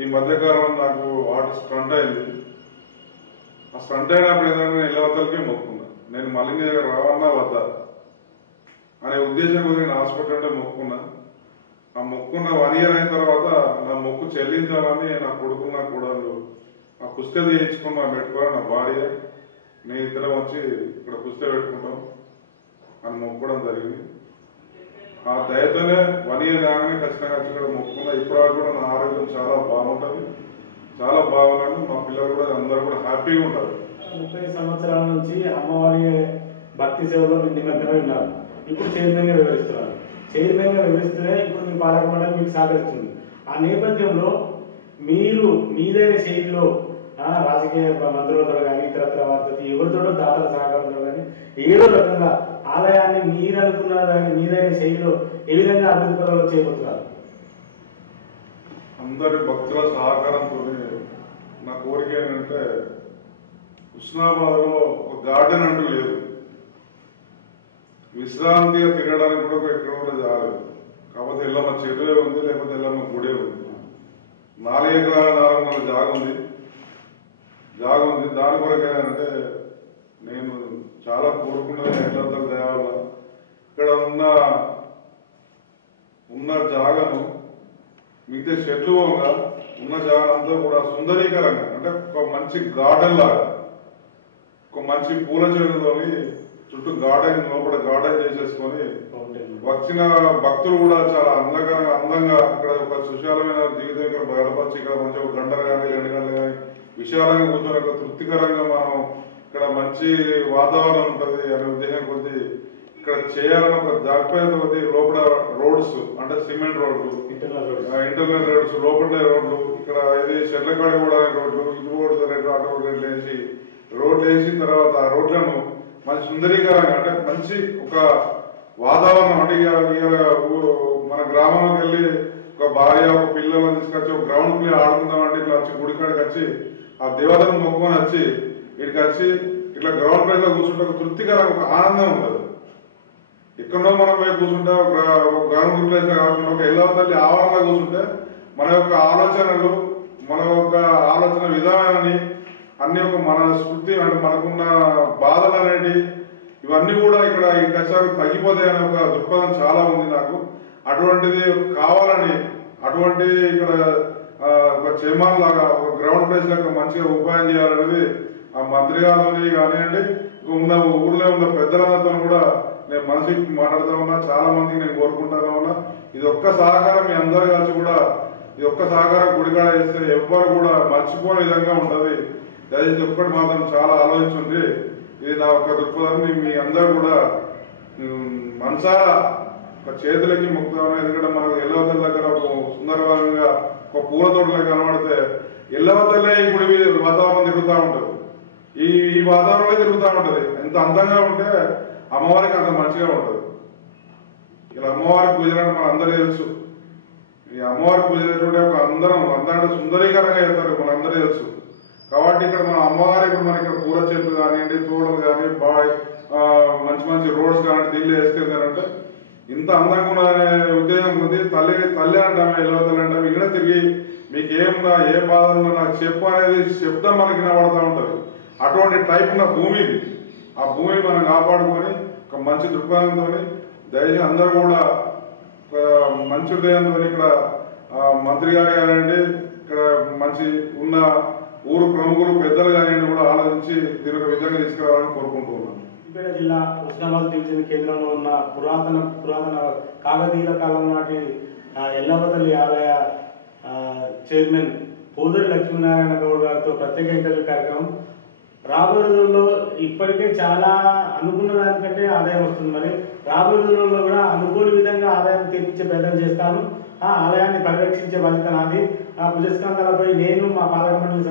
ఈ మధ్యకాలంలో నాకు వాటి స్టంట్ అయింది. ఆ స్టంట్ అయినప్పుడు ఏంటంటే ఎల్లవతలకి మొక్కున్నా. నేను మళ్ళీ నీ దగ్గర రావన్నా వద్దా అనే ఉద్దేశం నేను హాస్పిటల్ అంటే మొక్కున్నా. ఆ మొక్కున్న 1 year అయిన తర్వాత నా మొక్కు చెల్లించాలని నా కొడుకు నా కూడలు ఆ పుస్తకం చేయించుకున్నా పెట్టుకోవాలి. నా భార్య నేను ఇద్దరం వచ్చి ఇక్కడ పుస్తకం పెట్టుకుంటాం అని మొక్కడం జరిగింది. ఆ దయతోనే 1 year కాగానే ఖచ్చితంగా వచ్చి ఇక్కడ మొక్కున్నా. ఇప్పటివరకు కూడా నా ఆరోగ్యం చాలా బాగుంటుంది, చాలా బాగున్నాను. మా పిల్లలు కూడా అందరూ కూడా హ్యాపీగా ఉంటారు. 30 సంవత్సరాల నుంచి అమ్మవారి భక్తి సేవలో నిమగ్నమై ఉన్నారు. ఇప్పుడు చైర్మన్ గా వివరిస్తున్నారు. చైర్మన్ గా వివరిస్తూనే ఇప్పుడు మీ పాలక మండలి మీకు సహకరిస్తుంది. ఆ నేపథ్యంలో మీరు మీదైన శైలిలో రాజకీయ మంత్రులతో కానీ ఇతరత్ర వారితో ఎవరితో దాతల సహకారంతో కానీ ఏదో రకంగా ఆలయాన్ని మీరు అనుకున్న దాన్ని మీదైన శైలిలో ఏ విధంగా అభివృద్ధి పరంలో చేయబోతున్నారు? అందరి భక్తుల సహకారంతో నా కోరిక ఏంటంటే హుస్నాబాద్ లో ఒక గార్డెన్ అంటూ లేదు. విశ్రాంతిగా తిరగడానికి కూడా ఎక్కడ కూడా రాలేదు. కాకపోతే ఎల్లమ్మ చెరువే ఉంది, లేకపోతే ఎల్లమ్మ గుడే ఉంది. 4 ఎకరాల 400 జాగ ఉంది. దాని కొరకు ఏంటంటే నేను చాలా కోరుకున్నది ఎల్లద్దరు దేవాల ఇక్కడ ఉన్న జాగను మిగతా షెడ్లు ఉన్న జాగంతా కూడా సుందరీకరంగా అంటే ఒక మంచి గార్డెన్ లాగా ఒక మంచి పూల చెరువులోని చుట్టూ గార్డెన్ లోపల గార్డెన్ చేసేసుకొని వచ్చిన భక్తులు కూడా చాలా అందంగా ఇక్కడ ఒక సుశాలమైన జీవితం ఇక్కడ బయటపరిచి ఇక్కడ మంచి ఒక గంటలు కానీ 2 గంటలు కానీ విశాలంగా కూర్చొని ఒక తృప్తికరంగా మనం ఇక్కడ మంచి వాతావరణం ఉంటుంది అనే ఉద్దేశం కొద్ది ఇక్కడ చేయాలని ఒక జాగ్రత్త కొద్ది లోపల రోడ్స్ అంటే సిమెంట్ రోడ్లు, ఇంటర్నల్ రోడ్స్, లోపల రోడ్లు, ఇక్కడ ఇది షెడ్లకాడ కూడా రోడ్లు, ఇటు రోడ్లు ఆటో రోడ్లు వేసిన తర్వాత ఆ రోడ్లను మంచి సుందరీకరంగా అంటే మంచి ఒక వాతావరణం అంటే మన గ్రామంలోకి వెళ్ళి ఒక భార్య ఒక పిల్లలను తీసుకొచ్చి ఒక గ్రౌండ్ ప్లే ఆడుకుందాం అంటే ఇట్లా వచ్చి గుడికాడికి వచ్చి ఆ దేవతను మొక్కుకొని వచ్చి ఇక్కడికి వచ్చి ఇట్లా గ్రౌండ్ ప్లే లో కూర్చుంటే ఒక తృప్తికరంగా ఒక ఆనందం ఉంటుంది. ఎక్కడో మనం పోయి కూర్చుంటే ఒక గ్రౌండ్ ప్లేస్ కాకుండా ఒక ఎల్లవ తల్లి ఆవరణలో కూర్చుంటే మన యొక్క ఆలోచనలు మన యొక్క ఆలోచన విధానాన్ని అన్ని ఒక మన స్మృతి అంటే మనకున్న బాధలు అనేవి ఇవన్నీ కూడా ఇక్కడ ఈ కష్టాలు తగ్గిపోతాయి అనే ఒక దృక్పథం చాలా ఉంది నాకు. అటువంటిది కావాలని అటువంటి ఇక్కడ ఒక చైర్మన్ లాగా ఒక గ్రౌండ్ ప్లేస్ లాగా మంచిగా ఉపాయం చేయాలనేది ఆ మంత్రి గారిని కానివ్వండి ఉన్న ఊర్లో ఉన్న పెద్దలందరితో కూడా నేను మనసుకి మాట్లాడుతూ ఉన్నా. చాలా మందికి నేను కోరుకుంటాను ఉన్నా. ఇది ఒక్క సహకారం మీ అందరు కలిసి కూడా ఇది ఒక్క సహకారం గుడికాడ చేస్తే ఎవ్వరు కూడా మర్చిపోని విధంగా ఉంటుంది. దయచేసి ఒక్కటి మాత్రం చాలా ఆలోచించండి. ఇది నా ఒక్క దృక్పథం. మీ అందరూ కూడా మనసారా ఒక చేతులకి ముక్తామని. ఎందుకంటే మనకు ఎల్లవతల్లి దగ్గర ఒక సుందరవంగా ఒక పూల తోటలో కనబడితే ఎల్లవతల్లే ఈ గుడి వాతావరణం తిరుగుతూ ఉంటుంది. ఈ వాతావరణంలో తిరుగుతూ ఉంటుంది. ఎంత అందంగా ఉంటే అమ్మవారికి అంత మంచిగా ఉంటుంది. ఇలా అమ్మవారి పూజలు మన అందరూ తెలుసు. ఈ అమ్మవారి పూజలు ఒక అందరం సుందరీకరంగా చేస్తారు మనందరూ తెలుసు. కాబట్టి ఇక్కడ మన అమ్మవారి ఇప్పుడు మన ఇక్కడ పూల చెట్లు కానివ్వండి తోటలు కానీ మంచి మంచి రోడ్స్ కానీ దిల్లు వేసుకెళ్తారంటే ఇంత అందంగా ఉన్నదనే ఉద్దేశం ఉంది. తల్లి అంటామే ఎల్లవ తల్లి అంటామే ఇక్కడ తిరిగి మీకు ఏమున్నా ఏ బాధ ఉన్నా నాకు చెప్పు అనేది శబ్దం మనకి వినబడతా ఉంటుంది. అటువంటి టైప్ ఉన్న భూమి ఇది. ఆ భూమిని మనం కాపాడుకొని ఒక మంచి దృక్పథంతో దయచేసి అందరూ కూడా మంచి ఉదయంతో ఇక్కడ మంత్రి గారు కానివ్వండి ఇక్కడ మంచి ఉన్న ఊరు ప్రముఖులు పెద్దలు కానివ్వండి కూడా ఆలోచించి దీని ఒక విధంగా తీసుకురావాలని కోరుకుంటున్నాను. సిద్దిపేట జిల్లా హుస్నాబాద్ డివిజన్ కేంద్రంలో ఉన్న పురాతన కాకతీయుల కాలం నాటి ఎల్లవతల్లి ఆలయ చైర్మన్ పోదరి లక్ష్మీనారాయణ గౌడ్ గారితో ప్రత్యేక ఇంటర్వ్యూ కార్యక్రమం. రాబోయే రోజుల్లో ఇప్పటికే చాలా అనుకున్న దానికంటే ఆదాయం వస్తుంది. మరి రాబోయే రోజుల్లో కూడా అనుకోని విధంగా ఆదాయం తెప్పించే ప్రయత్నం చేస్తాను. ఆ ఆలయాన్ని పరిరక్షించే బాధ్యత నాది. ఆ భుజస్కంధాలపై నేను మా పాలక మండలి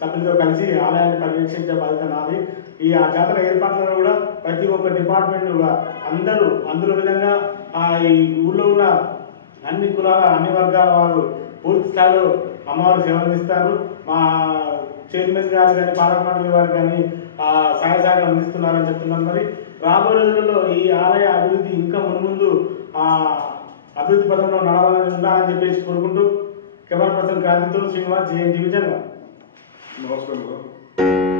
సభ్యులతో కలిసి ఆలయాన్ని పరిరక్షించే బాధ్యత నాది. ఈ ఆ జాతర ఏర్పాట్లలో కూడా ప్రతి ఒక్క డిపార్ట్మెంట్ అందరూ అందులో విధంగా ఈ ఊళ్ళో ఉన్న అన్ని కులాల అన్ని వర్గాల వారు పూర్తి స్థాయిలో అమ్మవారు సేవలందిస్తారు. మా చైర్మన్ గారు కానీ పాలక మండలి వారు కానీ సహాయ సహకారం అందిస్తున్నారని చెప్తున్నారు. మరి రాబోయే రోజుల్లో ఈ ఆలయ అభివృద్ధి ఇంకా మున్ముందు అభివృద్ధి పథంలో నడవాలని ఉండాలని చెప్పేసి కోరుకుంటూ కెమెరా పర్సన్ క్రాంతితో శ్రీనివాస్ జేఎన్ డివిజన్. నమస్కారం.